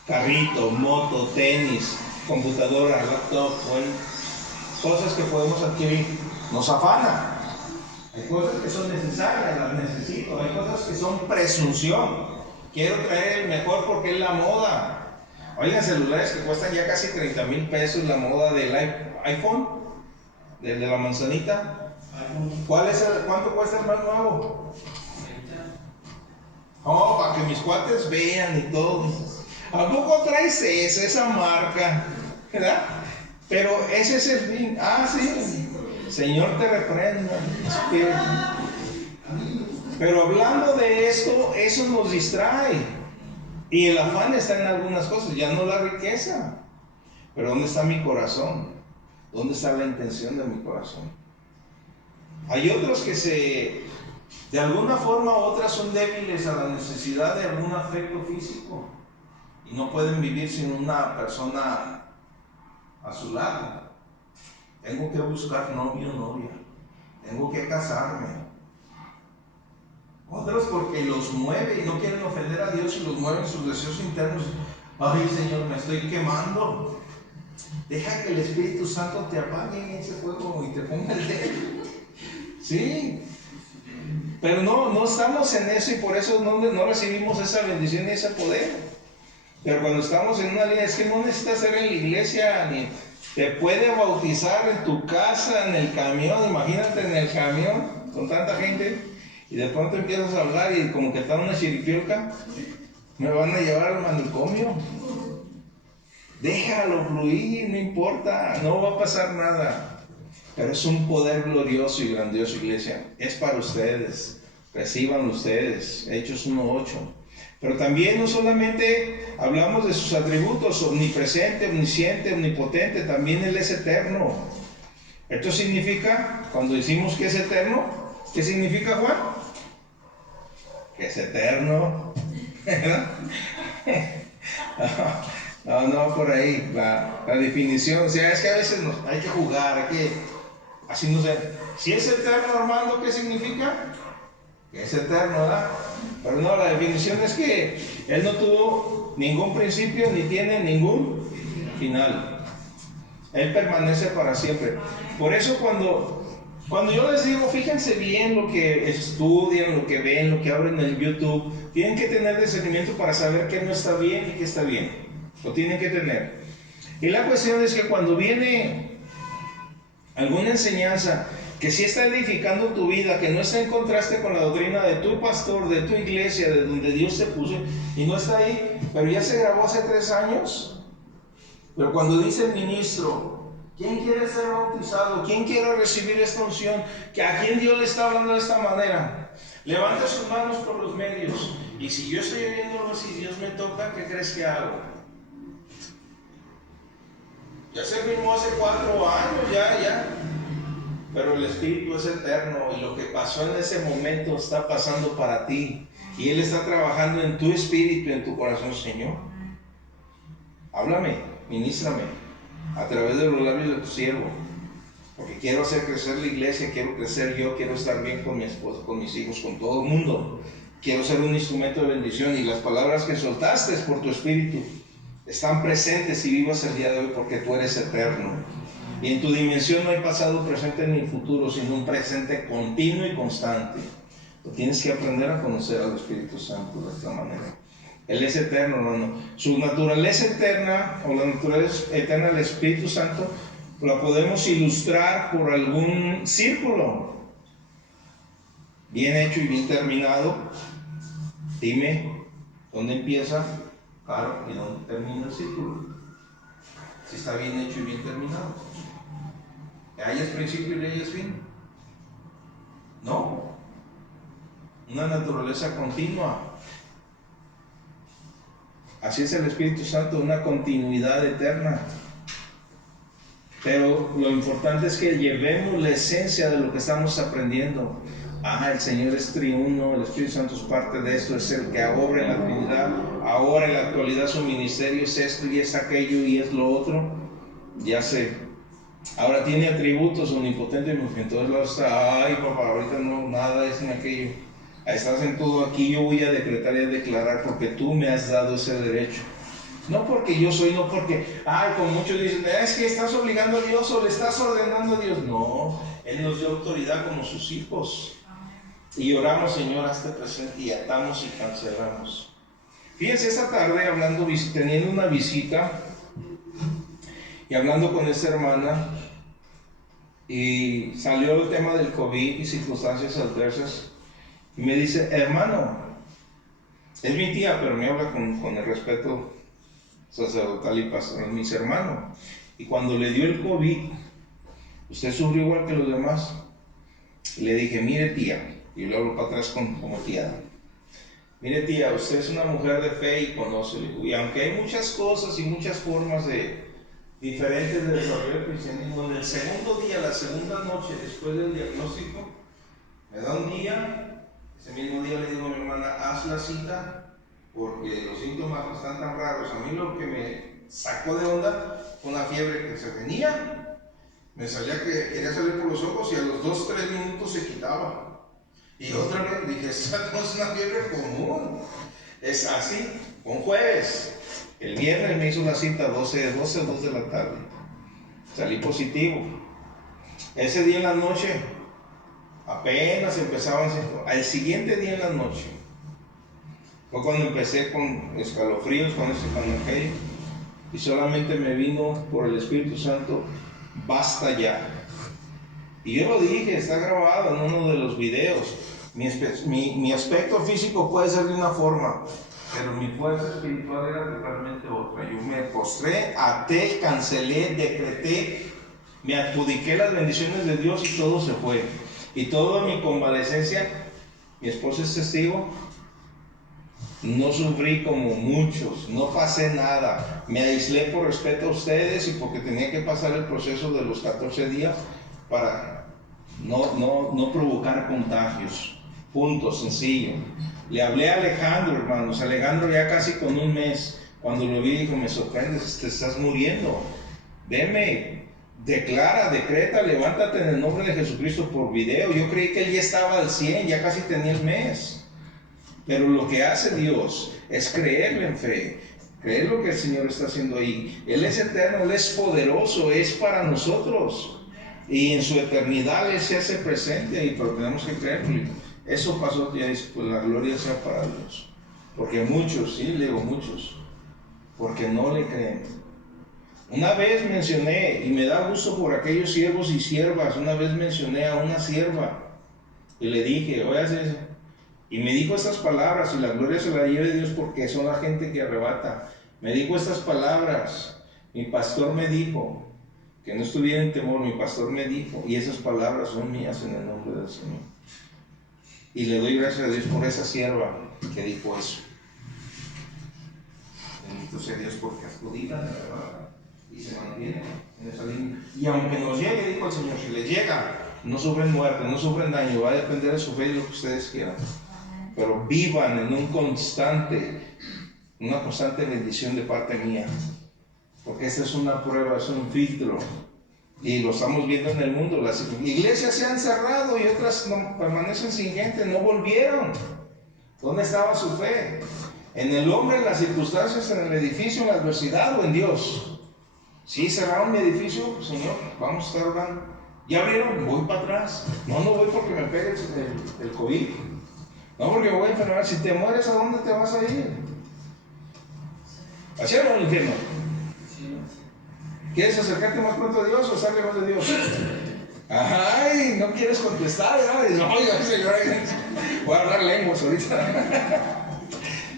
carrito, moto, tenis, computadora, laptop, cosas que podemos adquirir. Nos afana. Hay cosas que son necesarias, las necesito. Hay cosas que son presunción. Quiero traer el mejor porque es la moda. Oigan, celulares que cuestan ya casi 30,000 pesos, la moda del iPhone, del de la manzanita. ¿Cuánto cuesta el más nuevo? Oh, para que mis cuates vean y todo. ¿A poco traes esa marca? ¿Verdad? Pero ese es el fin. Sí. Señor te reprenda. Pero hablando de esto, eso nos distrae. Y el afán está en algunas cosas, ya no la riqueza. Pero ¿dónde está mi corazón? ¿Dónde está la intención de mi corazón? Hay otros que de alguna forma u otra son débiles a la necesidad de algún afecto físico. Y no pueden vivir sin una persona a su lado. Tengo que buscar novio o novia. Tengo que casarme. Otros porque los mueve y no quieren ofender a Dios y los mueven sus deseos internos. Ay, Señor, me estoy quemando. Deja que el Espíritu Santo te apague en ese fuego y te ponga el dedo. Sí. Pero no estamos en eso y por eso no recibimos esa bendición y ese poder. Pero cuando estamos en una línea, es que no necesitas ser en la iglesia, ni te puede bautizar en tu casa, en el camión. Imagínate en el camión con tanta gente y de pronto empiezas a hablar y como que está una chiripiolca, me van a llevar al manicomio. Déjalo fluir, no importa, no va a pasar nada. Pero es un poder glorioso y grandioso, iglesia. Es para ustedes. Reciban ustedes. Hechos 1:8. Pero también no solamente hablamos de sus atributos, omnipresente, omnisciente, omnipotente, también Él es eterno. Esto significa, cuando decimos que es eterno, ¿qué significa, Juan? Que es eterno. No, por ahí, la definición, o sea, es que a veces hay que jugar, hay que, así no sé, si es eterno, Armando, ¿qué significa? Que es eterno, ¿verdad? Pero no, la definición es que Él no tuvo ningún principio ni tiene ningún final. Él permanece para siempre. Por eso cuando yo les digo, fíjense bien lo que estudian, lo que ven, lo que abren en YouTube, tienen que tener discernimiento para saber qué no está bien y qué está bien. Lo tienen que tener. Y la cuestión es que cuando viene alguna enseñanza que sí está edificando tu vida, que no está en contraste con la doctrina de tu pastor, de tu iglesia, de donde Dios te puso, y no está ahí, pero ya se grabó hace 3 años. Pero cuando dice el ministro, ¿quién quiere ser bautizado? ¿Quién quiere recibir esta unción? ¿Que a quién Dios le está hablando de esta manera? Levanta sus manos por los medios. Y si yo estoy viéndolo, si Dios me toca, ¿qué crees que hago? Ya se firmó hace 4 años, ya. Pero el Espíritu es eterno y lo que pasó en ese momento está pasando para ti. Y Él está trabajando en tu espíritu, en tu corazón, Señor. Háblame, ministrame a través de los labios de tu siervo. Porque quiero hacer crecer la iglesia, quiero crecer yo, quiero estar bien con mi esposa, con mis hijos, con todo el mundo. Quiero ser un instrumento de bendición y las palabras que soltaste por tu espíritu están presentes y vivas el día de hoy porque tú eres eterno. Y en tu dimensión no hay pasado, presente ni futuro, sino un presente continuo y constante. Tú tienes que aprender a conocer al Espíritu Santo de esta manera. Él es eterno, hermano. Su naturaleza eterna, o la naturaleza eterna del Espíritu Santo, la podemos ilustrar por algún círculo bien hecho y bien terminado. Dime, ¿dónde empieza? Claro, ¿y dónde termina el círculo? Si está bien hecho y bien terminado. ¿Hay es principio y hay es fin? No. Una naturaleza continua. Así es el Espíritu Santo, una continuidad eterna. Pero lo importante es que llevemos la esencia de lo que estamos aprendiendo. El Señor es triuno, el Espíritu Santo es parte de esto, es el que obra en la Trinidad. Ahora en la actualidad su ministerio es esto y es aquello y es lo otro. Ya sé. Ahora tiene atributos omnipotentes, entonces lo está, papá, ahorita no, nada es en aquello. Estás en todo aquí, yo voy a decretar y a declarar porque tú me has dado ese derecho. No porque yo soy, no porque, como muchos dicen, es que estás obligando a Dios o le estás ordenando a Dios. No, Él nos dio autoridad como sus hijos. Y oramos, Señor, hazte presente y atamos y cancelamos. Fíjense, esta tarde teniendo una visita y hablando con esta hermana, y salió el tema del COVID y circunstancias adversas, y me dice, hermano, es mi tía, pero me habla con el respeto sacerdotal y pastoral, mis hermanos, y cuando le dio el COVID, ¿usted sufrió igual que los demás? Y le dije, mire tía, y le hablo para atrás como tía, mire tía, usted es una mujer de fe y conoce, y aunque hay muchas cosas y muchas formas diferentes de desarrollar el cristianismo, en el segundo día, la segunda noche después del diagnóstico, me da un día, ese mismo día le digo a mi hermana, haz la cita porque los síntomas están tan raros. A mí lo que me sacó de onda fue una fiebre que se tenía, me salía que quería salir por los ojos y a los 2-3 minutos se quitaba. Y otra vez dije, esta no es una fiebre común. Es así, un jueves. El viernes me hizo una cita 12 o 2 de la tarde. Salí positivo. Ese día en la noche, apenas empezaban, al siguiente día en la noche, fue cuando empecé con escalofríos, con aquello, y solamente me vino por el Espíritu Santo, basta ya. Y yo lo dije, está grabado en uno de los videos. Mi aspecto físico puede ser de una forma, pero mi fuerza espiritual era totalmente otra. Yo me postré, até, cancelé, decreté, me adjudiqué las bendiciones de Dios y todo se fue. Y toda mi convalecencia, mi esposa es testigo, no sufrí como muchos, no pasé nada. Me aislé por respeto a ustedes y porque tenía que pasar el proceso de los 14 días para no provocar contagios. Punto, sencillo. Le hablé a Alejandro, hermanos. Alejandro ya casi con un mes. Cuando lo vi, dijo, me sorprendes, te estás muriendo. Veme, declara, decreta, levántate en el nombre de Jesucristo por video. Yo creí que él ya estaba al 100, ya casi tenía el mes. Pero lo que hace Dios es creerle en fe. Creer lo que el Señor está haciendo ahí. Él es eterno, Él es poderoso, es para nosotros. Y en su eternidad Él se hace presente ahí, pero tenemos que creerlo. Eso pasó, ya dice, pues la gloria sea para Dios. Porque muchos, sí, le digo muchos, porque no le creen. Una vez mencioné, y me da gusto por aquellos siervos y siervas, una vez mencioné a una sierva y le dije, oye, y me dijo estas palabras, y la gloria se la lleve Dios porque son la gente que arrebata. Me dijo estas palabras, mi pastor me dijo, que no estuviera en temor, mi pastor me dijo, y esas palabras son mías en el nombre del Señor. Y le doy gracias a Dios por esa sierva que dijo eso. Bendito sea Dios porque acudida de verdad y se mantiene en esa línea. Y aunque nos llegue, dijo el Señor, si les llega, no sufren muerte, no sufren daño, va a depender de su fe y lo que ustedes quieran. Pero vivan en una constante bendición de parte mía. Porque esta es una prueba, es un filtro. Y lo estamos viendo en el mundo. Las iglesias se han cerrado y otras permanecen sin gente, no volvieron. ¿Dónde estaba su fe? ¿En el hombre, en las circunstancias, en el edificio, en la adversidad o en Dios? Sí, cerraron mi edificio, pues, Señor, vamos a estar orando. ¿Ya abrieron? Voy para atrás. No voy porque me pegue el COVID. No porque me voy a enfermar. Si te mueres, ¿a dónde te vas a ir? ¿Al cielo o al infierno? ¿Quieres acercarte más pronto a Dios o estar lejos de Dios? Ay, no quieres contestar, ¿no? No, Señor, voy a hablar lenguas ahorita.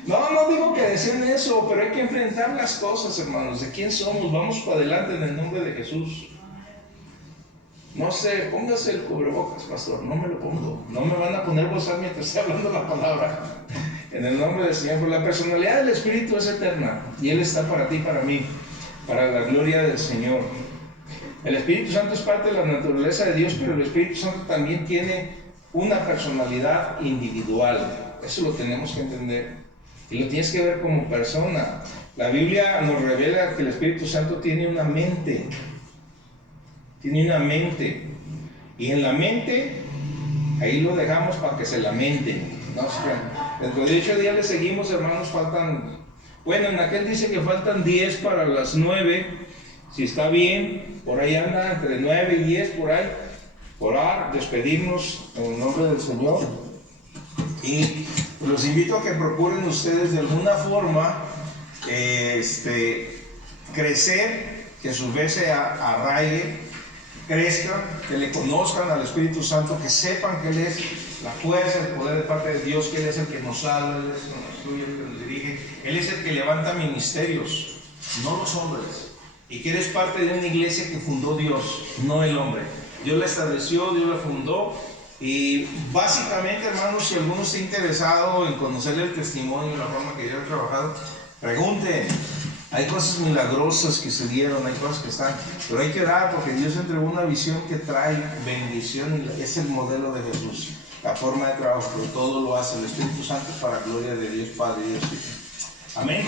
No digo que decían eso, pero hay que enfrentar las cosas, hermanos. ¿De quién somos? Vamos para adelante en el nombre de Jesús. No sé, póngase el cubrebocas, pastor. No me lo pongo. No me van a poner gozar mientras esté hablando la palabra. En el nombre del Señor. Porque la personalidad del Espíritu es eterna y Él está para ti y para mí, para la gloria del Señor. El Espíritu Santo es parte de la naturaleza de Dios, pero el Espíritu Santo también tiene una personalidad individual. Eso lo tenemos que entender. Y lo tienes que ver como persona. La Biblia nos revela que el Espíritu Santo tiene una mente. Tiene una mente. Y en la mente, ahí lo dejamos para que se lamente. ¿No? Dentro de 8 días le seguimos, hermanos, faltan... Bueno, en aquel dice que faltan 10 para las 9. Si está bien, por ahí anda, entre 9 y 10, por ahí. Orar, despedirnos en el nombre del Señor. Y los invito a que procuren ustedes de alguna forma crecer, que su fe se arraigue, crezcan, que le conozcan al Espíritu Santo, que sepan que Él es la fuerza, el poder de parte de Dios, que Él es el que nos salva, Él es el que nos instruye, el que nos dirige, Él es el que levanta ministerios, no los hombres, y que eres parte de una iglesia que fundó Dios, no el hombre. Dios la estableció, Dios la fundó. Y básicamente, hermanos, si alguno está interesado en conocerle el testimonio de la forma que yo he trabajado, pregunten. Hay cosas milagrosas que se dieron, hay cosas que están, pero hay que dar porque Dios entregó una visión que trae bendición y es el modelo de Jesús, la forma de trabajo, pero todo lo hace el Espíritu Santo para gloria de Dios Padre y Dios Hijo. Amén.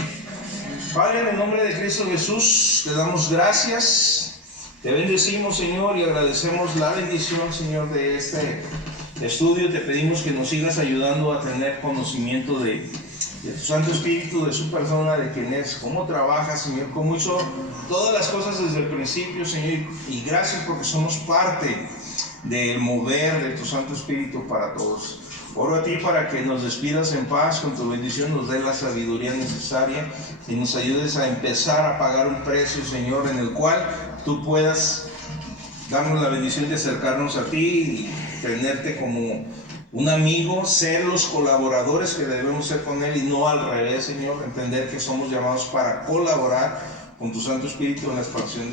Padre, en el nombre de Cristo Jesús, te damos gracias, te bendecimos, Señor, y agradecemos la bendición, Señor, de este estudio. Te pedimos que nos sigas ayudando a tener conocimiento de de tu Santo Espíritu, de su persona, de quién es, cómo trabaja, Señor, cómo hizo todas las cosas desde el principio, Señor, y gracias porque somos parte del mover de tu Santo Espíritu para todos. Oro a ti para que nos despidas en paz, con tu bendición nos dé la sabiduría necesaria y nos ayudes a empezar a pagar un precio, Señor, en el cual tú puedas darnos la bendición de acercarnos a ti y tenerte como un amigo, ser los colaboradores que debemos ser con Él y no al revés, Señor. Entender que somos llamados para colaborar con tu Santo Espíritu en la expansión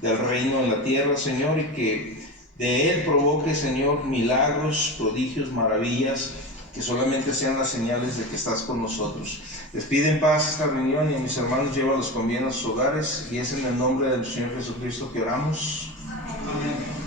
del reino en la tierra, Señor, y que de Él provoque, Señor, milagros, prodigios, maravillas, que solamente sean las señales de que estás con nosotros. Despide en paz esta reunión y a mis hermanos llévalos con bien a sus hogares, y es en el nombre del Señor Jesucristo que oramos. Amén.